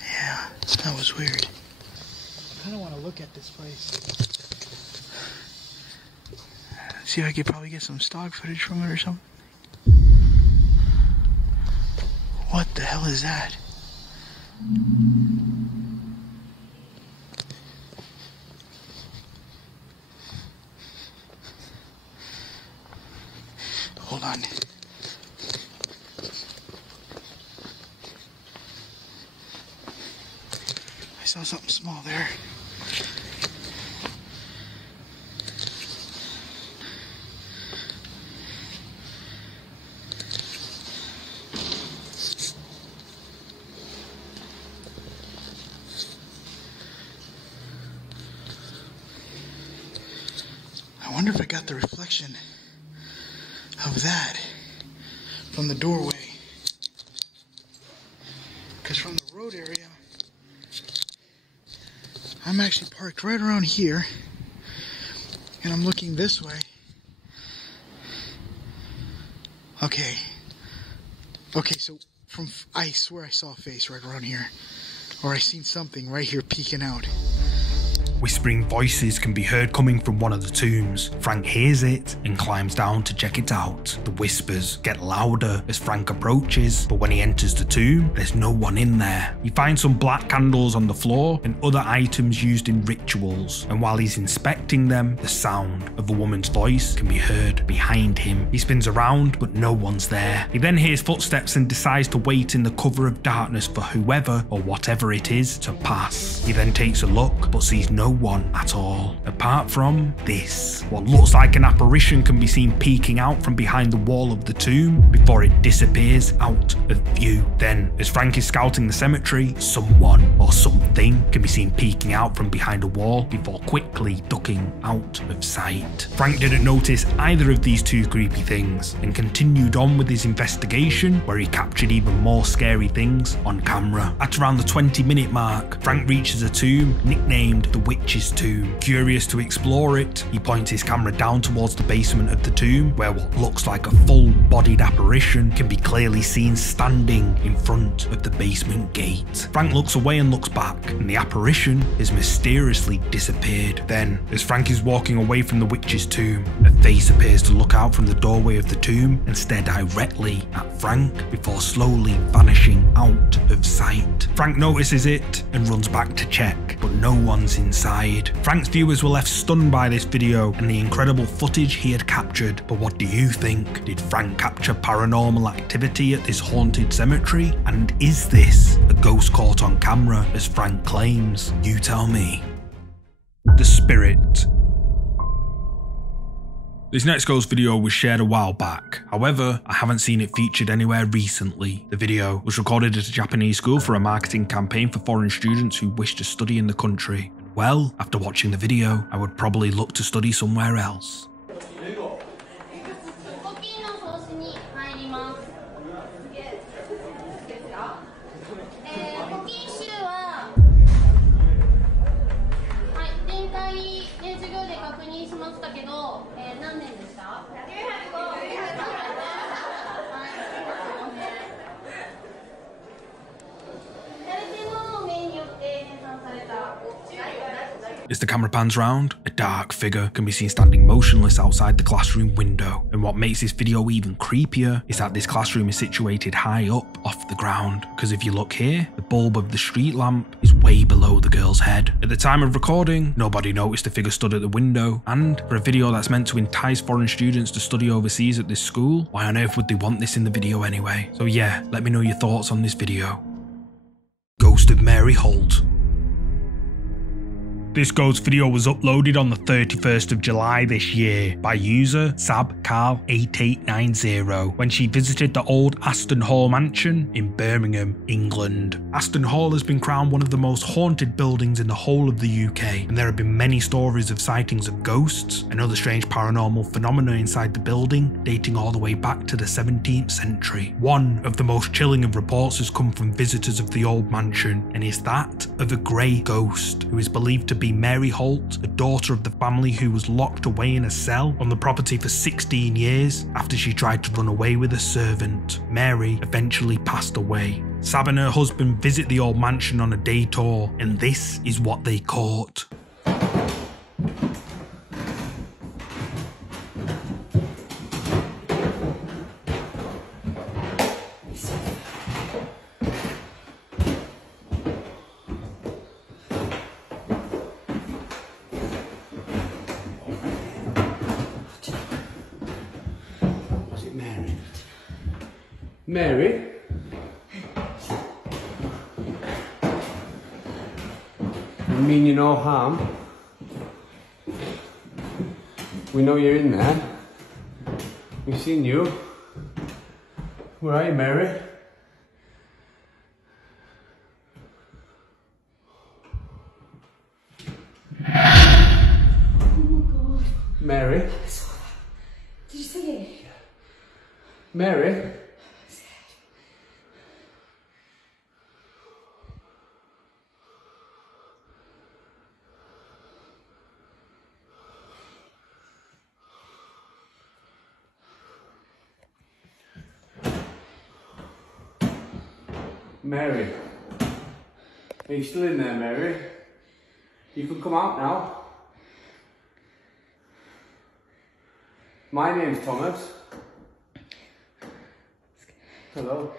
Yeah, that was weird. I kind of want to look at this place. See if I could probably get some stock footage from it or something. What the hell is that? Hold on. I saw something small there. I wonder if I got the reflection of that from the doorway. Because from the road area, I'm actually parked right around here, and I'm looking this way. Okay, so I swear I saw a face right around here, or I seen something right here peeking out. Whispering voices can be heard coming from one of the tombs. Frank hears it and climbs down to check it out. The whispers get louder as Frank approaches, but when he enters the tomb, there's no one in there. He finds some black candles on the floor and other items used in rituals, and while he's inspecting them, the sound of a woman's voice can be heard behind him. He spins around, but no one's there. He then hears footsteps and decides to wait in the cover of darkness for whoever or whatever it is to pass. He then takes a look, but sees no no one at all, apart from this. What looks like an apparition can be seen peeking out from behind the wall of the tomb before it disappears out of view. Then, as Frank is scouting the cemetery, someone or something can be seen peeking out from behind a wall before quickly ducking out of sight. Frank didn't notice either of these two creepy things and continued on with his investigation, where he captured even more scary things on camera. At around the 20-minute mark, Frank reaches a tomb nicknamed the Witch's Tomb. Curious to explore it, he points his camera down towards the basement of the tomb, where what looks like a full-bodied apparition can be clearly seen standing in front of the basement gate. Frank looks away and looks back, and the apparition has mysteriously disappeared. Then, as Frank is walking away from the Witch's Tomb, a face appears to look out from the doorway of the tomb and stare directly at Frank before slowly vanishing out of sight. Frank notices it and runs back to check, but no one's inside. Frank's viewers were left stunned by this video and the incredible footage he had captured, but what do you think? Did Frank capture paranormal activity at this haunted cemetery? And is this a ghost caught on camera as Frank claims? You tell me. The Spirit. This next ghost video was shared a while back, however, I haven't seen it featured anywhere recently. The video was recorded at a Japanese school for a marketing campaign for foreign students who wish to study in the country. Well, after watching the video, I would probably look to study somewhere else. As the camera pans round, a dark figure can be seen standing motionless outside the classroom window. And what makes this video even creepier is that this classroom is situated high up off the ground. Because if you look here, the bulb of the street lamp is way below the girl's head. At the time of recording, nobody noticed the figure stood at the window. And for a video that's meant to entice foreign students to study overseas at this school, why on earth would they want this in the video anyway? So yeah, let me know your thoughts on this video. Ghost of Mary Holt. This ghost video was uploaded on the 31st of July this year by user SabCarl8890 when she visited the old Aston Hall mansion in Birmingham, England. Aston Hall has been crowned one of the most haunted buildings in the whole of the UK, and there have been many stories of sightings of ghosts and other strange paranormal phenomena inside the building dating all the way back to the 17th century. One of the most chilling of reports has come from visitors of the old mansion, and is that of a grey ghost who is believed to be Mary Holt, a daughter of the family who was locked away in a cell on the property for 16 years after she tried to run away with a servant. Mary eventually passed away. Sab and her husband visit the old mansion on a day tour, and this is what they caught. Mary? You mean you no harm? We know you're in there. We've seen you. Where are you, Mary? Mary? Did you see it? Mary? Mary? Are you still in there, Mary? You can come out now. My name's Thomas. Hello.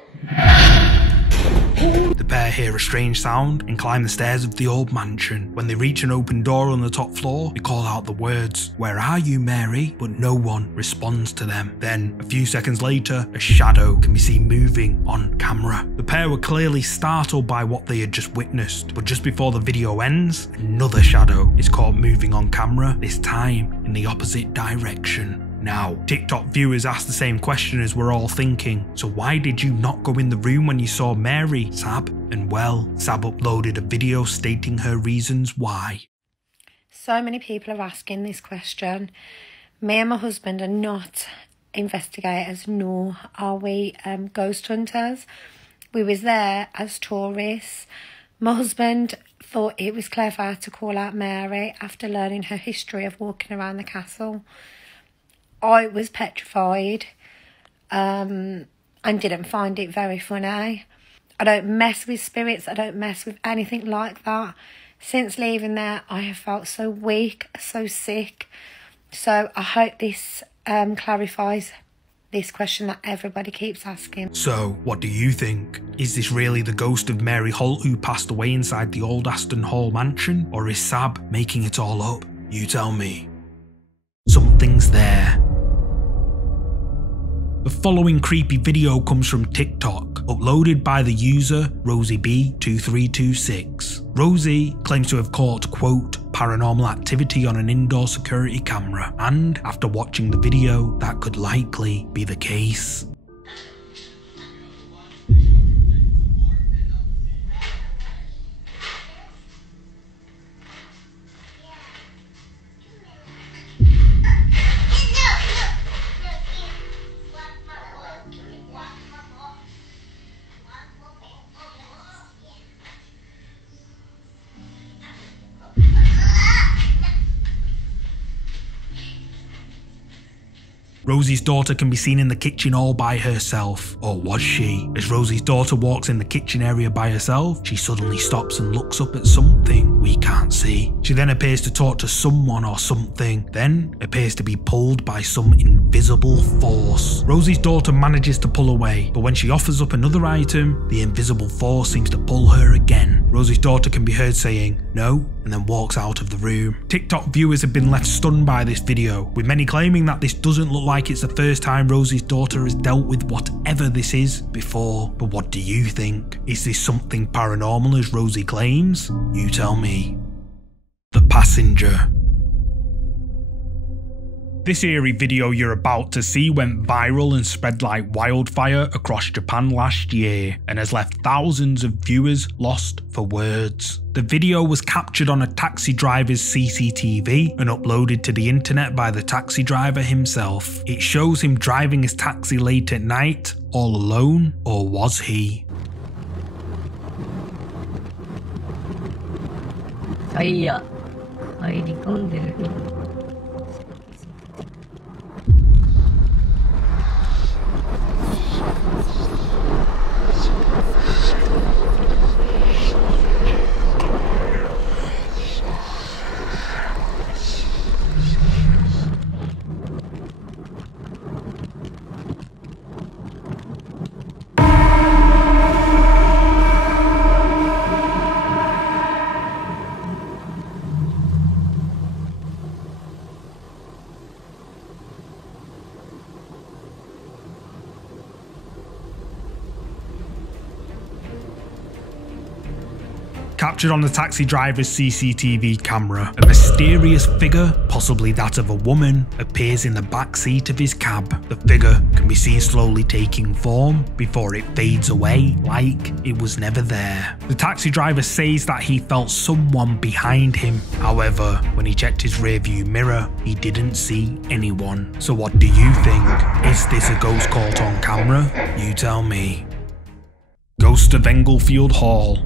The pair hear a strange sound and climb the stairs of the old mansion. When they reach an open door on the top floor, they call out the words, "Where are you, Mary?" But no one responds to them. Then, a few seconds later, a shadow can be seen moving on camera. The pair were clearly startled by what they had just witnessed, but just before the video ends, another shadow is caught moving on camera, this time in the opposite direction. Now, TikTok viewers asked the same question as we're all thinking. So why did you not go in the room when you saw Mary, Sab? And well, Sab uploaded a video stating her reasons why. So many people are asking this question. Me and my husband are not investigators, nor are we ghost hunters. We was there as tourists. My husband thought it was clever to call out Mary after learning her history of walking around the castle. I was petrified and didn't find it very funny. I don't mess with spirits. I don't mess with anything like that. Since leaving there, I have felt so weak, so sick. So I hope this clarifies this question that everybody keeps asking. So, what do you think? Is this really the ghost of Mary Holt who passed away inside the old Aston Hall mansion? Or is Sab making it all up? You tell me. Something's there. The following creepy video comes from TikTok, uploaded by the user RosieB2326. Rosie claims to have caught, quote, paranormal activity on an indoor security camera, and after watching the video, that could likely be the case. Rosie's daughter can be seen in the kitchen all by herself, or was she? As Rosie's daughter walks in the kitchen area by herself, she suddenly stops and looks up at something we can't see. She then appears to talk to someone or something, then appears to be pulled by some invisible force. Rosie's daughter manages to pull away, but when she offers up another item, the invisible force seems to pull her again. Rosie's daughter can be heard saying no, and then walks out of the room. TikTok viewers have been left stunned by this video, with many claiming that this doesn't look like it's the first time Rosie's daughter has dealt with whatever this is before. But what do you think? Is this something paranormal as Rosie claims? You tell me. The Passenger. This eerie video you're about to see went viral and spread like wildfire across Japan last year, and has left thousands of viewers lost for words. The video was captured on a taxi driver's CCTV and uploaded to the internet by the taxi driver himself. It shows him driving his taxi late at night, all alone, or was he? Captured on the taxi driver's CCTV camera, a mysterious figure, possibly that of a woman, appears in the back seat of his cab. The figure can be seen slowly taking form before it fades away like it was never there. The taxi driver says that he felt someone behind him. However, when he checked his rearview mirror, he didn't see anyone. So what do you think? Is this a ghost caught on camera? You tell me. Ghost of Englefield Hall.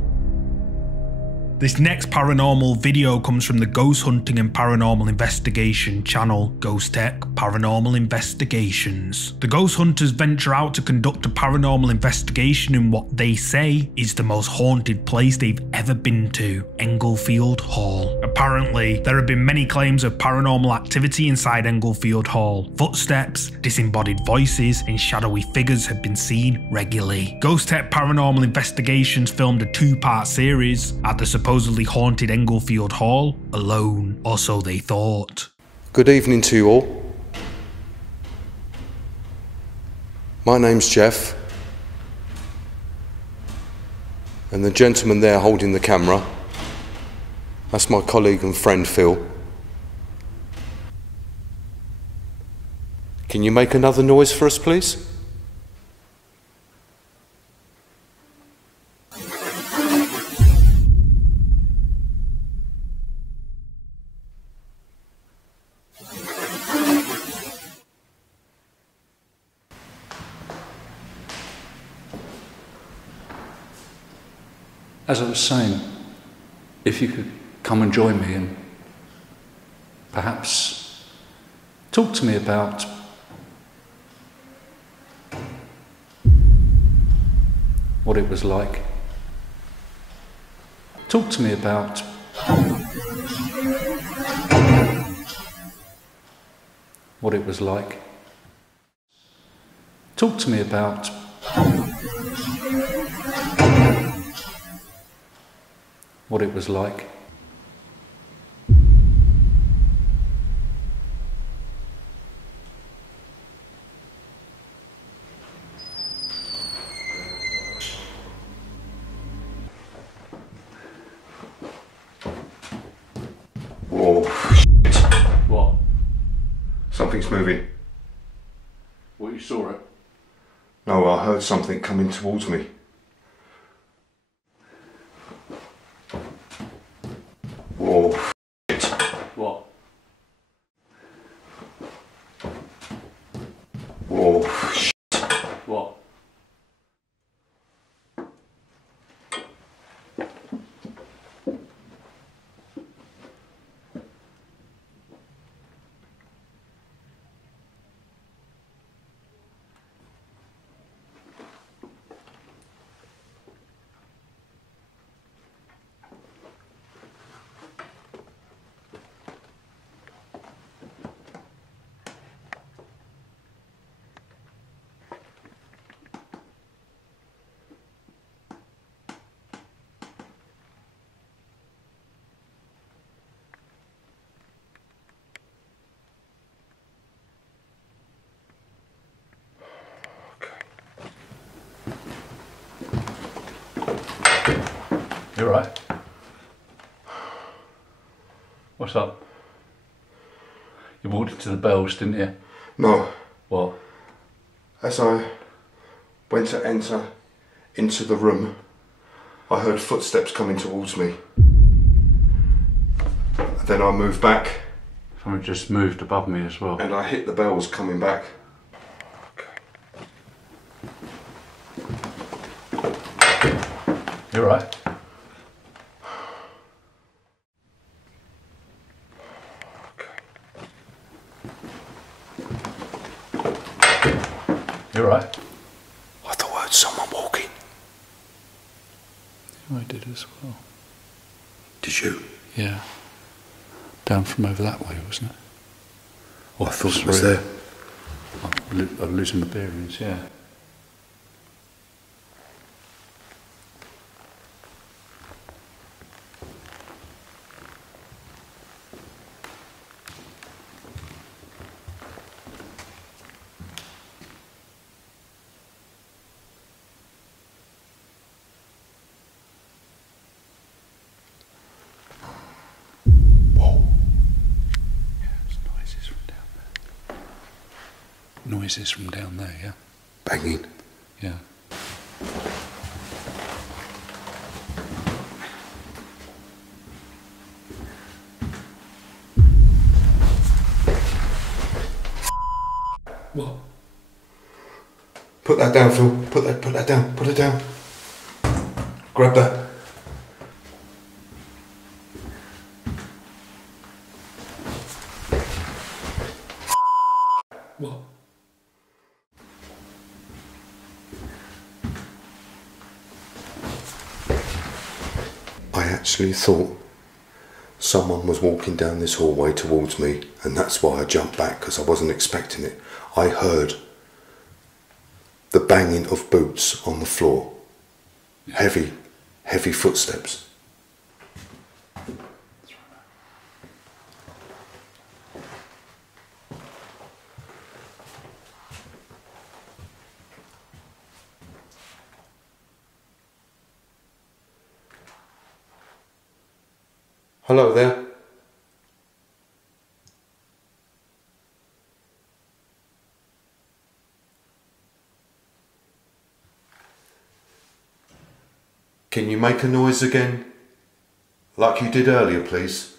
This next paranormal video comes from the Ghost Hunting and Paranormal Investigation channel, Ghost Tech Paranormal Investigations. The ghost hunters venture out to conduct a paranormal investigation in what they say is the most haunted place they've ever been to, Englefield Hall. Apparently, there have been many claims of paranormal activity inside Englefield Hall. Footsteps, disembodied voices, and shadowy figures have been seen regularly. Ghost Tech Paranormal Investigations filmed a 2-part series at the supposedly haunted Englefield Hall alone, or so they thought. Good evening to you all. My name's Jeff, and the gentleman there holding the camera, that's my colleague and friend Phil. Can you make another noise for us, please? As I was saying, if you could come and join me and perhaps talk to me about what it was like. Talk to me about what it was like. Talk to me about what it was like. Whoa, shit. What? Something's moving. What, you saw it? No, I heard something coming towards me. Whoa, shit. What? Whoa, shit. What? You all right? What's up? You walked into the bells, didn't you? No. What? As I went to enter into the room, I heard footsteps coming towards me. Then I moved back. Something just moved above me as well. And I hit the bells coming back. You all right? You all right? I thought I heard someone walking. Yeah, I did as well. Did you? Yeah. Down from over that way, wasn't it? Oh, I thought it was there. I'm losing my bearings, yeah. Noises from down there, yeah? Banging. Yeah. What? Put that down, Phil. Put that down. Put it down. Grab that. actually thought someone was walking down this hallway towards me, and that's why I jumped back, because I wasn't expecting it. I heard the banging of boots on the floor. Heavy, heavy footsteps. Hello there. Can you make a noise again? Like you did earlier, please?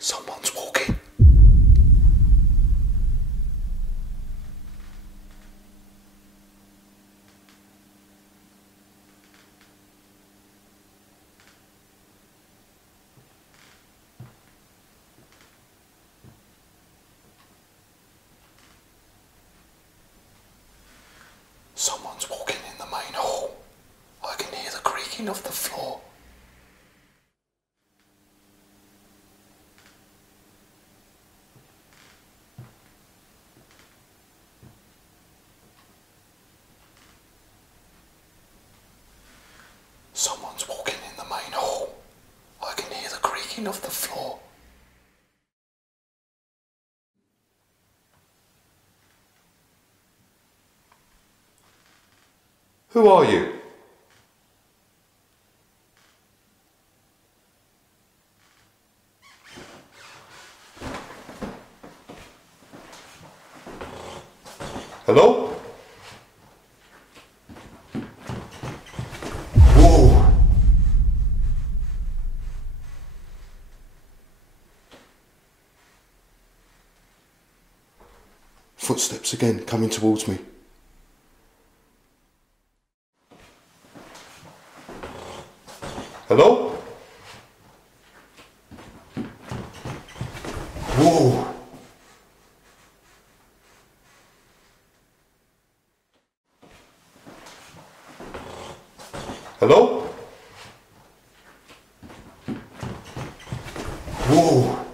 Someone's walking. Someone's walking in the main hall. I can hear the creaking of the floor. Someone's walking in the main hall. I can hear the creaking of the floor. Who are you? Hello? Whoa! Footsteps again, coming towards me. Hello? Whoa! Hello? Whoa!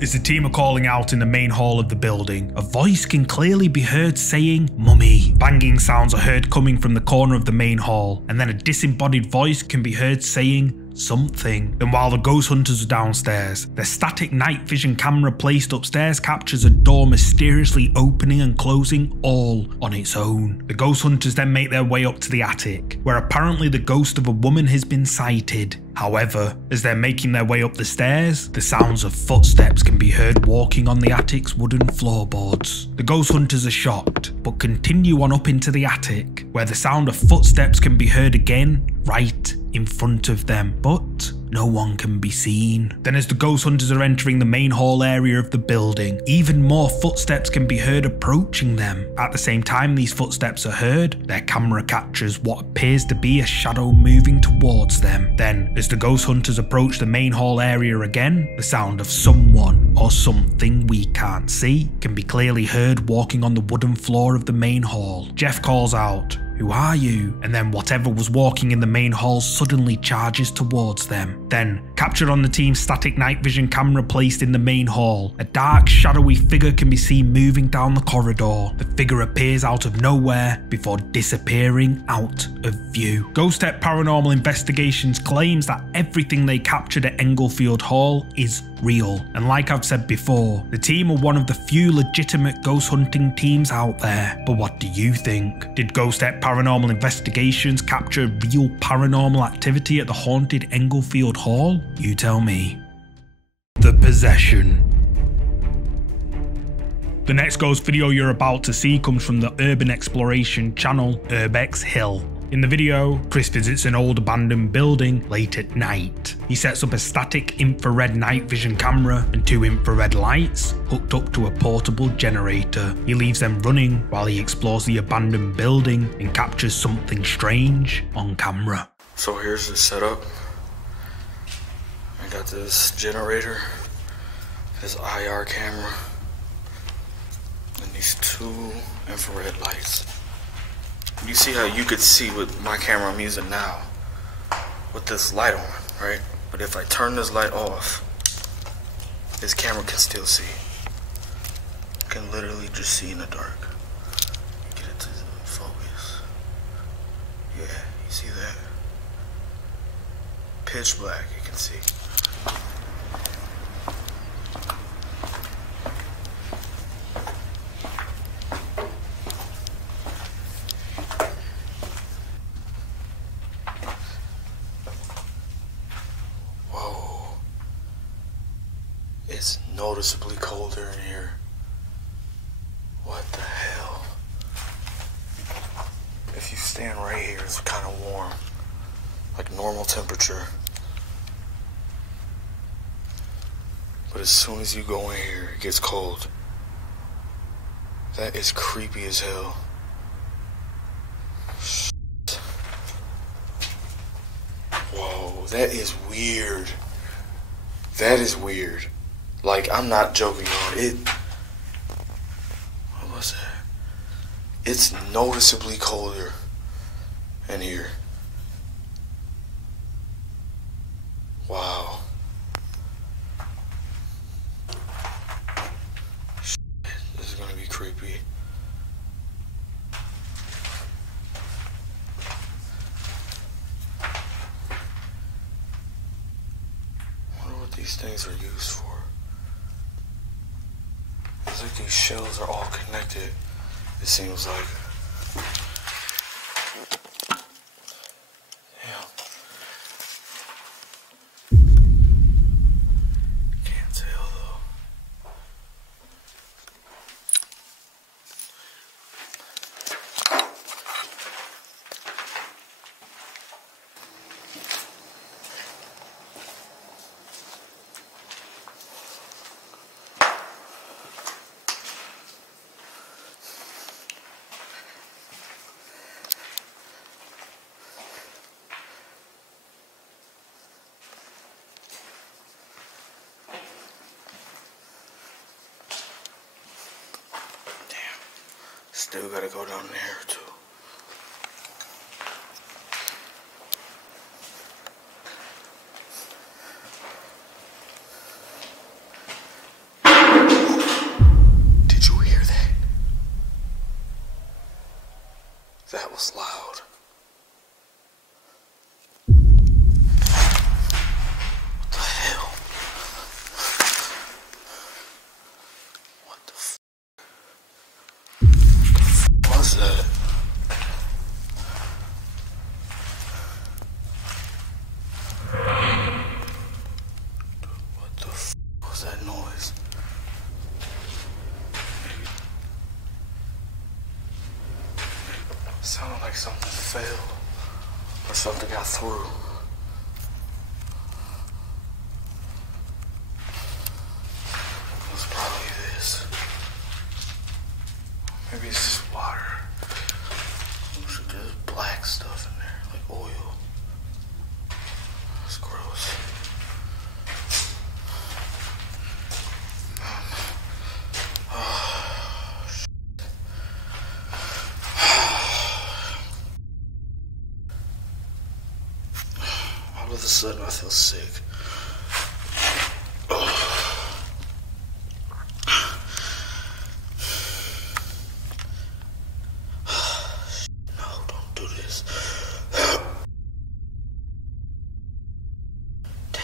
As the team are calling out in the main hall of the building, a voice can clearly be heard saying, "Mummy." Banging sounds are heard coming from the corner of the main hall, and then a disembodied voice can be heard saying, "Something." Then while the ghost hunters are downstairs, their static night vision camera placed upstairs captures a door mysteriously opening and closing all on its own. The ghost hunters then make their way up to the attic, where apparently the ghost of a woman has been sighted. However, as they're making their way up the stairs, the sounds of footsteps can be heard walking on the attic's wooden floorboards. The ghost hunters are shocked, but continue on up into the attic, where the sound of footsteps can be heard again, right in front of them, but no one can be seen. Then as the ghost hunters are entering the main hall area of the building, even more footsteps can be heard approaching them. At the same time these footsteps are heard, their camera captures what appears to be a shadow moving towards them. Then, as the ghost hunters approach the main hall area again, the sound of someone or something we can't see can be clearly heard walking on the wooden floor of the main hall. Jeff calls out, Who are you? And then whatever was walking in the main hall suddenly charges towards them. Then, captured on the team's static night vision camera placed in the main hall, a dark, shadowy figure can be seen moving down the corridor. The figure appears out of nowhere before disappearing out of view. Ghost Tech Paranormal Investigations claims that everything they captured at Englefield Hall is real. And like I've said before, the team are one of the few legitimate ghost hunting teams out there. But what do you think? Did Ghost Tech Paranormal Investigations capture real paranormal activity at the haunted Englefield Hall? You tell me. The Possession. The next ghost video you're about to see comes from the urban exploration channel Urbex Hill. In the video, Chris visits an old abandoned building late at night. He sets up a static infrared night vision camera and 2 infrared lights hooked up to a portable generator. He leaves them running while he explores the abandoned building and captures something strange on camera. So here's the setup. I got this generator, this IR camera, and these 2 infrared lights. You see how you could see with my camera I'm using now with this light on, right? But if I turn this light off, this camera can still see. You can literally just see in the dark. Get it to focus. Yeah, you see that? Pitch black, you can see. It's noticeably colder in here. What the hell? If you stand right here, it's kind of warm. Like normal temperature. But as soon as you go in here, it gets cold. That is creepy as hell. Whoa, that is weird. That is weird. Like, I'm not joking on it. What was that? It's noticeably colder in here. Wow. Shit, this is gonna be creepy. I wonder what these things are used for. It's like these shells are all connected, it seems like. Damn. Can't tell though. Still gotta go down there too. Did you hear that? That was loud. What the hell? What the f***? What's that? What the f*** was that noise? It sounded like something fell or something got through. It was probably this. Maybe it's just water. There's black stuff in there, like oil. It's gross. a sudden I feel sick. No, don't do this. Damn it.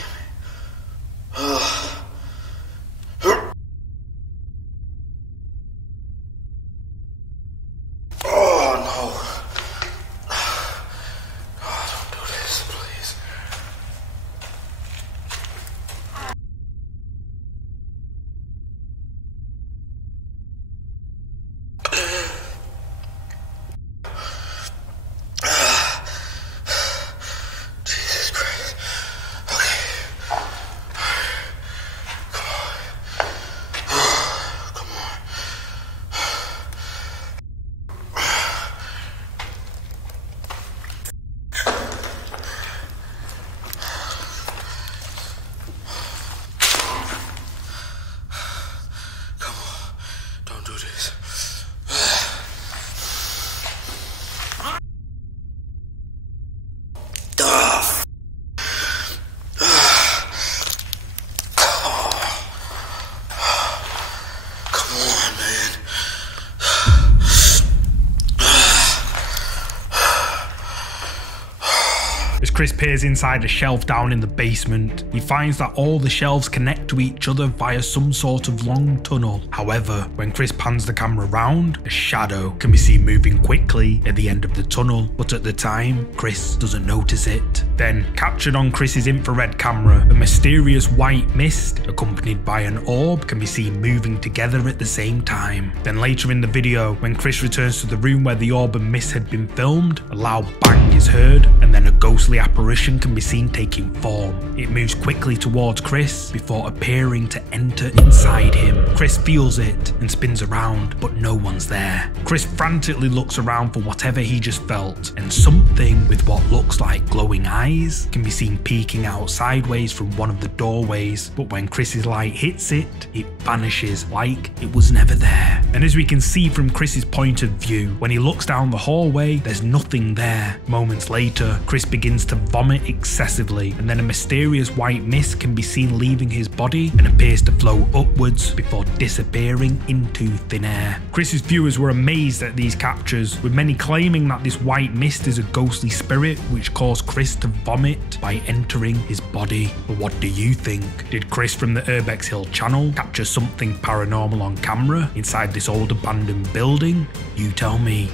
As Chris peers inside a shelf down in the basement, he finds that all the shelves connect to each other via some sort of long tunnel. However, when Chris pans the camera round, a shadow can be seen moving quickly at the end of the tunnel, but at the time, Chris doesn't notice it. Then, captured on Chris's infrared camera, a mysterious white mist, accompanied by an orb, can be seen moving together at the same time. Then later in the video, when Chris returns to the room where the orb and mist had been filmed, a loud bang is heard, and then a ghostly apparition can be seen taking form. It moves quickly towards Chris before appearing to enter inside him. Chris feels it and spins around, but no one's there. Chris frantically looks around for whatever he just felt, and something with what looks like glowing eyes can be seen peeking out sideways from one of the doorways, but when Chris's light hits it, it vanishes like it was never there. And as we can see from Chris's point of view, when he looks down the hallway, there's nothing there. Moments later, Chris begins to vomit excessively, and then a mysterious white mist can be seen leaving his body and appears to flow upwards before disappearing into thin air. Chris's viewers were amazed at these captures, with many claiming that this white mist is a ghostly spirit which caused Chris to vomit by entering his body. But what do you think? Did Chris from the Urbex Hill channel capture something paranormal on camera inside this old abandoned building? You tell me.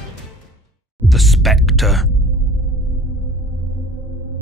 The Spectre.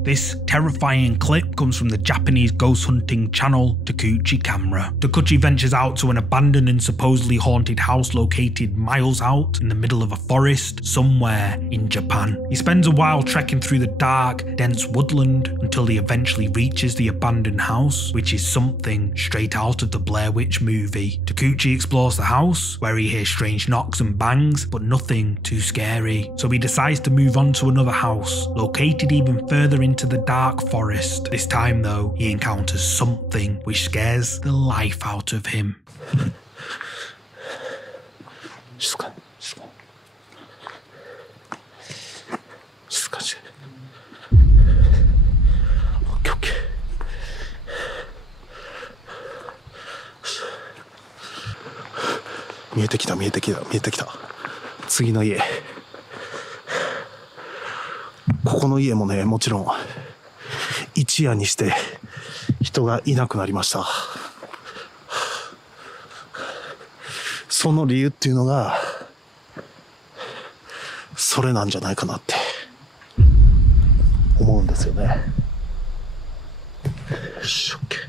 This terrifying clip comes from the Japanese ghost hunting channel Takuchi Camera. Takuchi ventures out to an abandoned and supposedly haunted house located miles out in the middle of a forest somewhere in Japan. He spends a while trekking through the dark, dense woodland until he eventually reaches the abandoned house, which is something straight out of the Blair Witch movie. Takuchi explores the house, where he hears strange knocks and bangs, but nothing too scary. So he decides to move on to another house, located even further into the dark forest. This time though, he encounters something which scares the life out of him. Okay. 見えてきた見えてきた見えてきた。次の家。ここの家もね、もちろん一夜にして人がいなくなりました。その理由っていうのがそれなんじゃないかなって思うんですよね。よし、オッケー。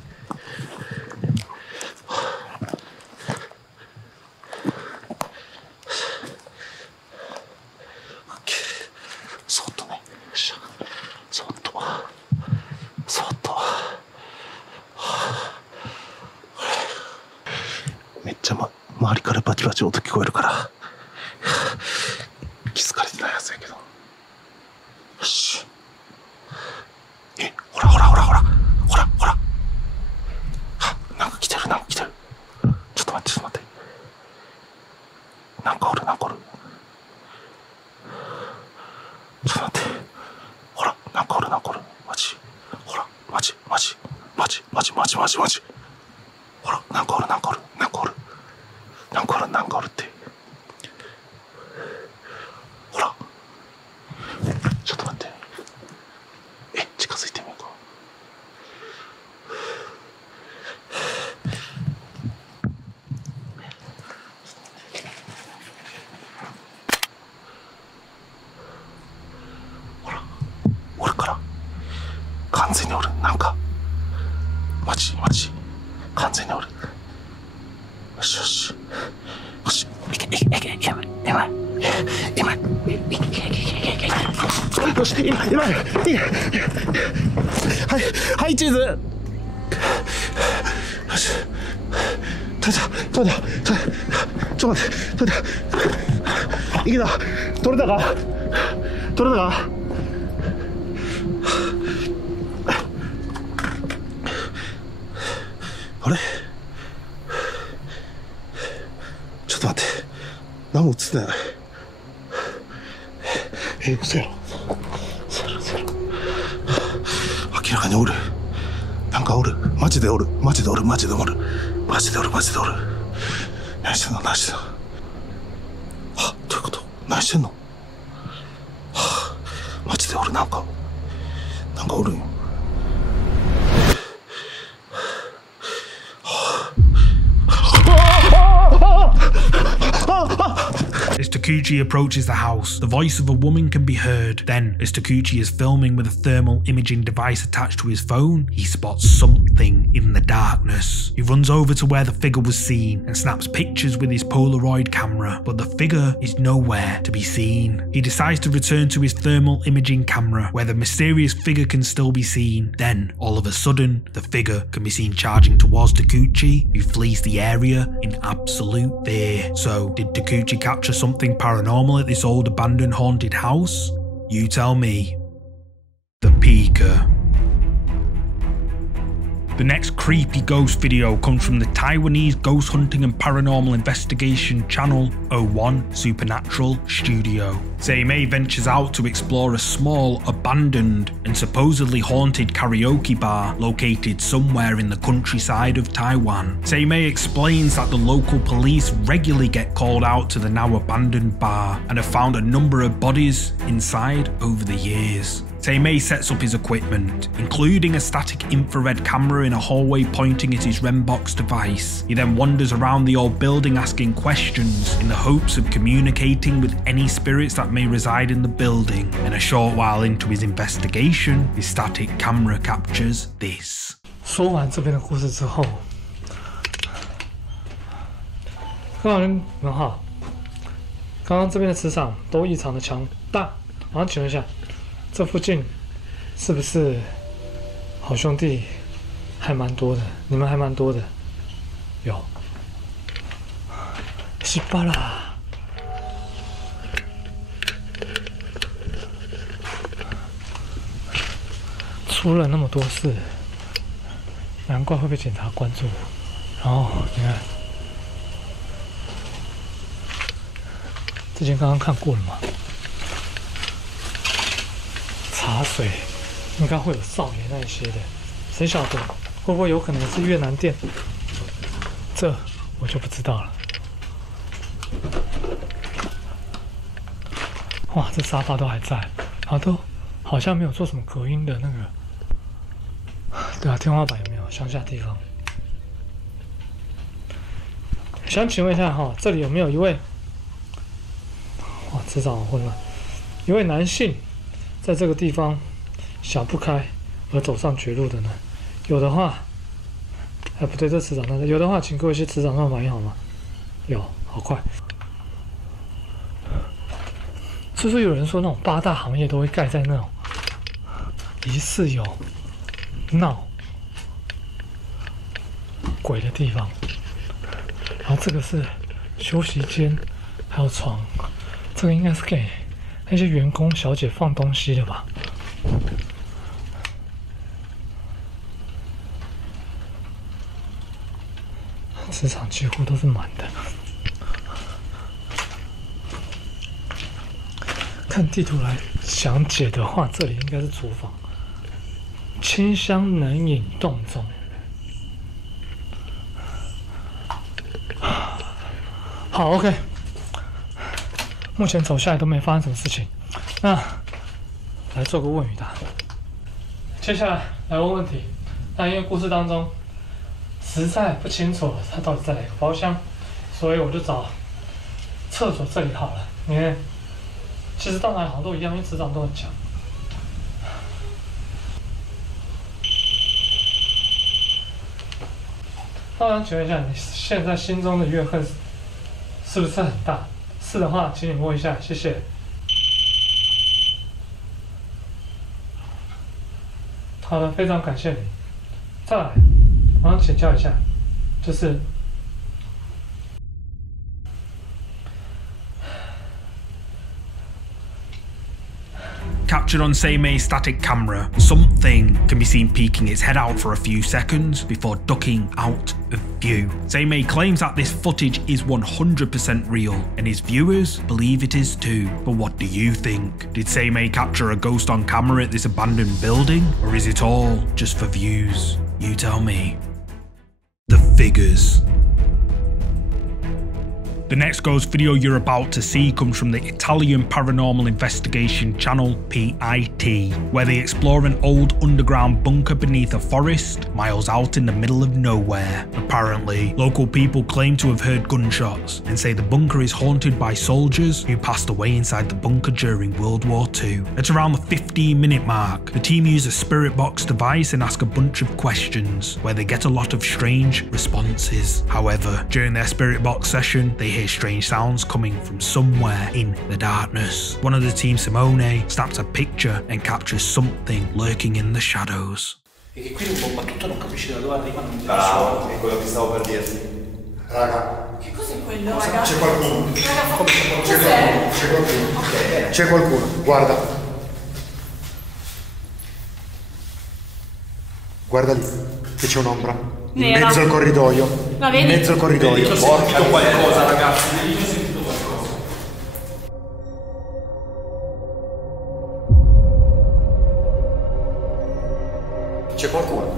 めっちゃ、周りからバチバチ音聞こえるから気づかれてないやつやけど。よし。ほらほらほらほらほらほら。なんか来てるなんか来てる。ちょっと待ってちょっと待って。なんかおるなんかおる。ちょっと待って。ほらなんかおるなんかおる。マジ。ほら。マジ。ほら、なんかおるって。ほら。ちょっと待って。近づいてみようか。ほら、おるから。完全におる。なんか。マジ。完全におる。よし。今。よし、今。はい、チーズ。よし。取れた。ちょっと待って。取れた。いけた。取れたか。あれ？ちょっと待って。何も映ってない。嘘やろ。明らかにおる。なんかおる。マジでおる。何してんの。マジでどういうこと。何してんの。マジでおる。なんかおるんよ。As Takuchi approaches the house, the voice of a woman can be heard. Then, as Takuchi is filming with a thermal imaging device attached to his phone, he spots something in the darkness. He runs over to where the figure was seen and snaps pictures with his Polaroid camera, but the figure is nowhere to be seen. He decides to return to his thermal imaging camera, where the mysterious figure can still be seen. Then, all of a sudden, the figure can be seen charging towards Takuchi, who flees the area in absolute fear. So, did Takuchi capture something paranormal at this old abandoned haunted house? You tell me. The Peeker. The next creepy ghost video comes from the Taiwanese ghost hunting and paranormal investigation channel 01 Supernatural Studio. Seimei ventures out to explore a small, abandoned and supposedly haunted karaoke bar located somewhere in the countryside of Taiwan. Seimei explains that the local police regularly get called out to the now abandoned bar and have found a number of bodies inside over the years. Seimei sets up his equipment, including a static infrared camera in a hallway pointing at his Rembox device. He then wanders around the old building asking questions in the hopes of communicating with any spirits that may reside in the building, and a short while into his investigation, his static camera captures this. 说完这边的故事之后，刚刚这边的磁场都异常的强大。然后请问一下，这附近是不是好兄弟还蛮多的？你们还蛮多的，有。西巴啦，出了那么多事，难怪会被警察关注。然后你看，这间刚刚看过了嘛？茶水应该会有少爷那一些的，谁晓得会不会有可能是越南店？这我就不知道了。哇，这沙发都还在，然后都好像没有做什么隔音的那个。对啊，天花板有没有乡下地方？想请问一下哈，这里有没有一位？哇，磁场好混乱，一位男性。在这个地方想不开而走上绝路的呢？有的话，不对，这磁场上有的话，请给我一些磁场上反应好吗？有，好快。是不是有人说那种8大行业都会盖在那种疑似有闹鬼的地方？然后这个是休息间，还有床，这个应该是给那些员工小姐放东西的吧？磁场几乎都是满的。看地图来详解的话，这里应该是厨房。清香冷饮冻中，好 ，OK。目前走下来都没发生什么事情，那来做个问与答。接下来来问问题。那因为故事当中实在不清楚他到底在哪个包厢，所以我就找厕所这里好了。因为其实到哪里好像都一样，因为磁场都很强。那我想请问一下，你现在心中的怨恨是不是很大？是的话，请你摸一下，谢谢。好的，非常感谢你。再来，我想请教一下，就是Captured on Seime's static camera, something can be seen peeking its head out for a few seconds before ducking out of view. Seimei claims that this footage is 100% real, and his viewers believe it is too. But what do you think? Did Seimei capture a ghost on camera at this abandoned building, or is it all just for views? You tell me. The figures. The next ghost video you're about to see comes from the Italian paranormal investigation channel PIT, where they explore an old underground bunker beneath a forest, miles out in the middle of nowhere. Apparently, local people claim to have heard gunshots and say the bunker is haunted by soldiers who passed away inside the bunker during World War II. At around the 15-minute mark, the team use a spirit box device and ask a bunch of questions, where they get a lot of strange responses. However, during their spirit box session, they hear strange sounds coming from somewhere in the darkness. One of the team, Simone, snaps a picture and captures something lurking in the shadows. E che qui un bomba tutto non capisci da dove arrivano. Bravo, è quello che stavo per dirti. Raga. Che cos'è quello, raga? C'è qualcuno. Raga, Come cos'è? c'è qualcuno. Ok. C'è qualcuno, guarda. Guarda lì, che c'è un'ombra. In Nera. mezzo al corridoio. La vedi? In mezzo al corridoio. Ho sentito qualcosa, ragazzi. Ho sentito qualcosa. C'è qualcuno.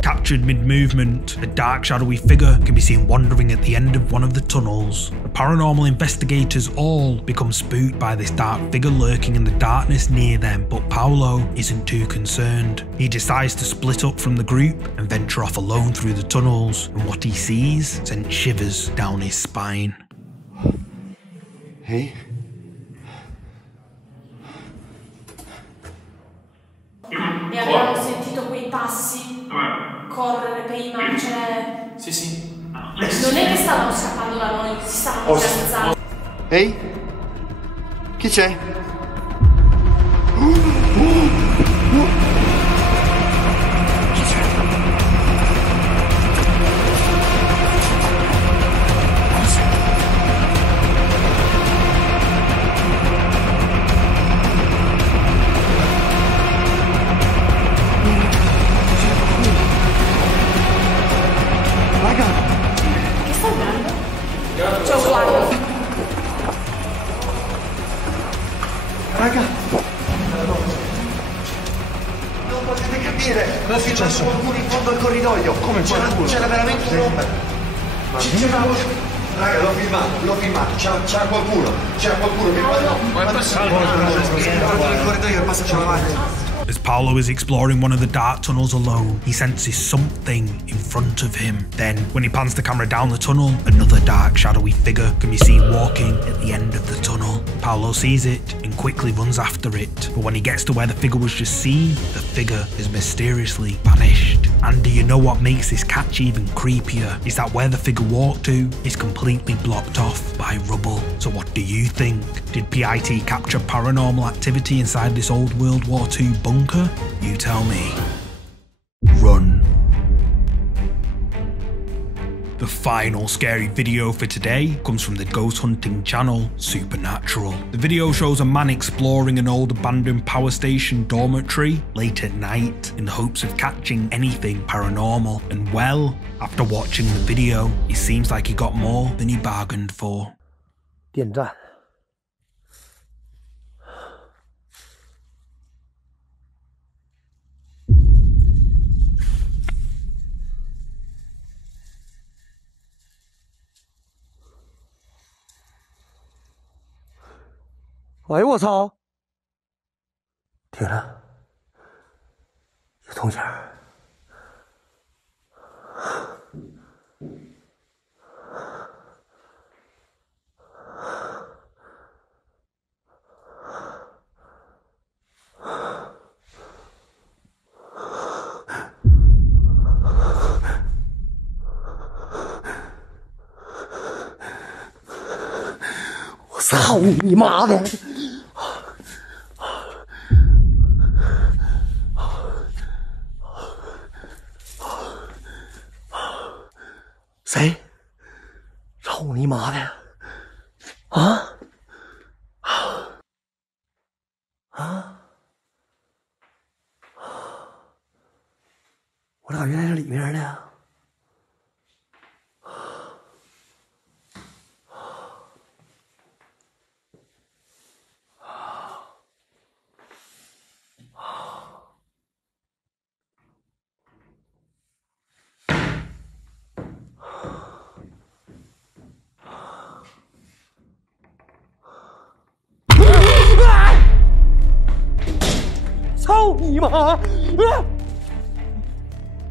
Captured mid-movement, a dark shadowy figure can be seen wandering at the end of one of the tunnels. The paranormal investigators all become spooked by this dark figure lurking in the darkness near them, but Paolo isn't too concerned. He decides to split up from the group and venture off alone through the tunnels, and what he sees sends shivers down his spine. Hey? E avevamo sentito quei passi correre prima, cioè... Sì, sì. Non è che stavano scappando da noi, si stavano piazzando. Ehi? Chi c'è? Che sta andando? C'è un guardo. Raga! Non potete capire! Cosa è successo? C'era qualcuno in fondo al corridoio! Come qualcuno? C'era veramente un'ombra! Raga, l'ho filmato, c'era qualcuno! C'era qualcuno che nel corridoio e passava avanti! As Paolo is exploring one of the dark tunnels alone, he senses something in front of him. Then, when he pans the camera down the tunnel, another dark, shadowy figure can be seen walking at the end of the tunnel. Paolo sees it and quickly runs after it, but when he gets to where the figure was just seen, the figure has mysteriously vanished. And do you know what makes this catch even creepier? Is that where the figure walked to is completely blocked off by rubble. So what do you think? Did PIT capture paranormal activity inside this old World War II bunker? You tell me. Run. The final scary video for today comes from the ghost hunting channel Supernatural. The video shows a man exploring an old abandoned power station dormitory late at night in the hopes of catching anything paranormal, and well, after watching the video, it seems like he got more than he bargained for. 电站。哎呦我操！铁着，有动静。我操你妈的！谁？操你妈的！啊！啊！我咋原来是里面的？操你妈！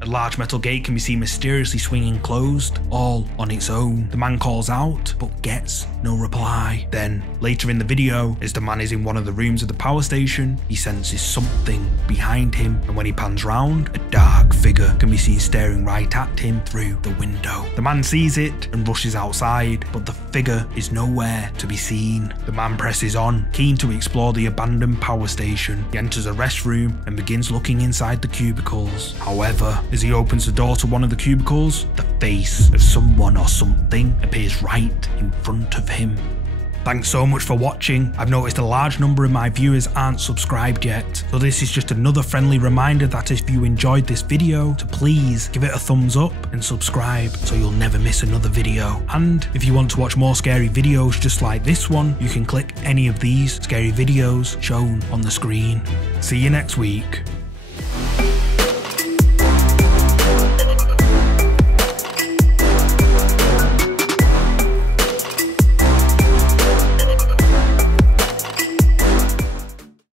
A large metal gate can be seen mysteriously swinging closed, all on its own. The man calls out, but gets no reply. Then, later in the video, as the man is in one of the rooms of the power station, he senses something behind him, and when he pans round, a dark figure can be seen staring right at him through the window. The man sees it and rushes outside, but the figure is nowhere to be seen. The man presses on, keen to explore the abandoned power station. He enters a restroom and begins looking inside the cubicles. However, as he opens the door to one of the cubicles, the face of someone or something appears right in front of him. Thanks so much for watching. I've noticed a large number of my viewers aren't subscribed yet, so this is just another friendly reminder that if you enjoyed this video, to please give it a thumbs up and subscribe so you'll never miss another video. And if you want to watch more scary videos just like this one, you can click any of these scary videos shown on the screen. See you next week.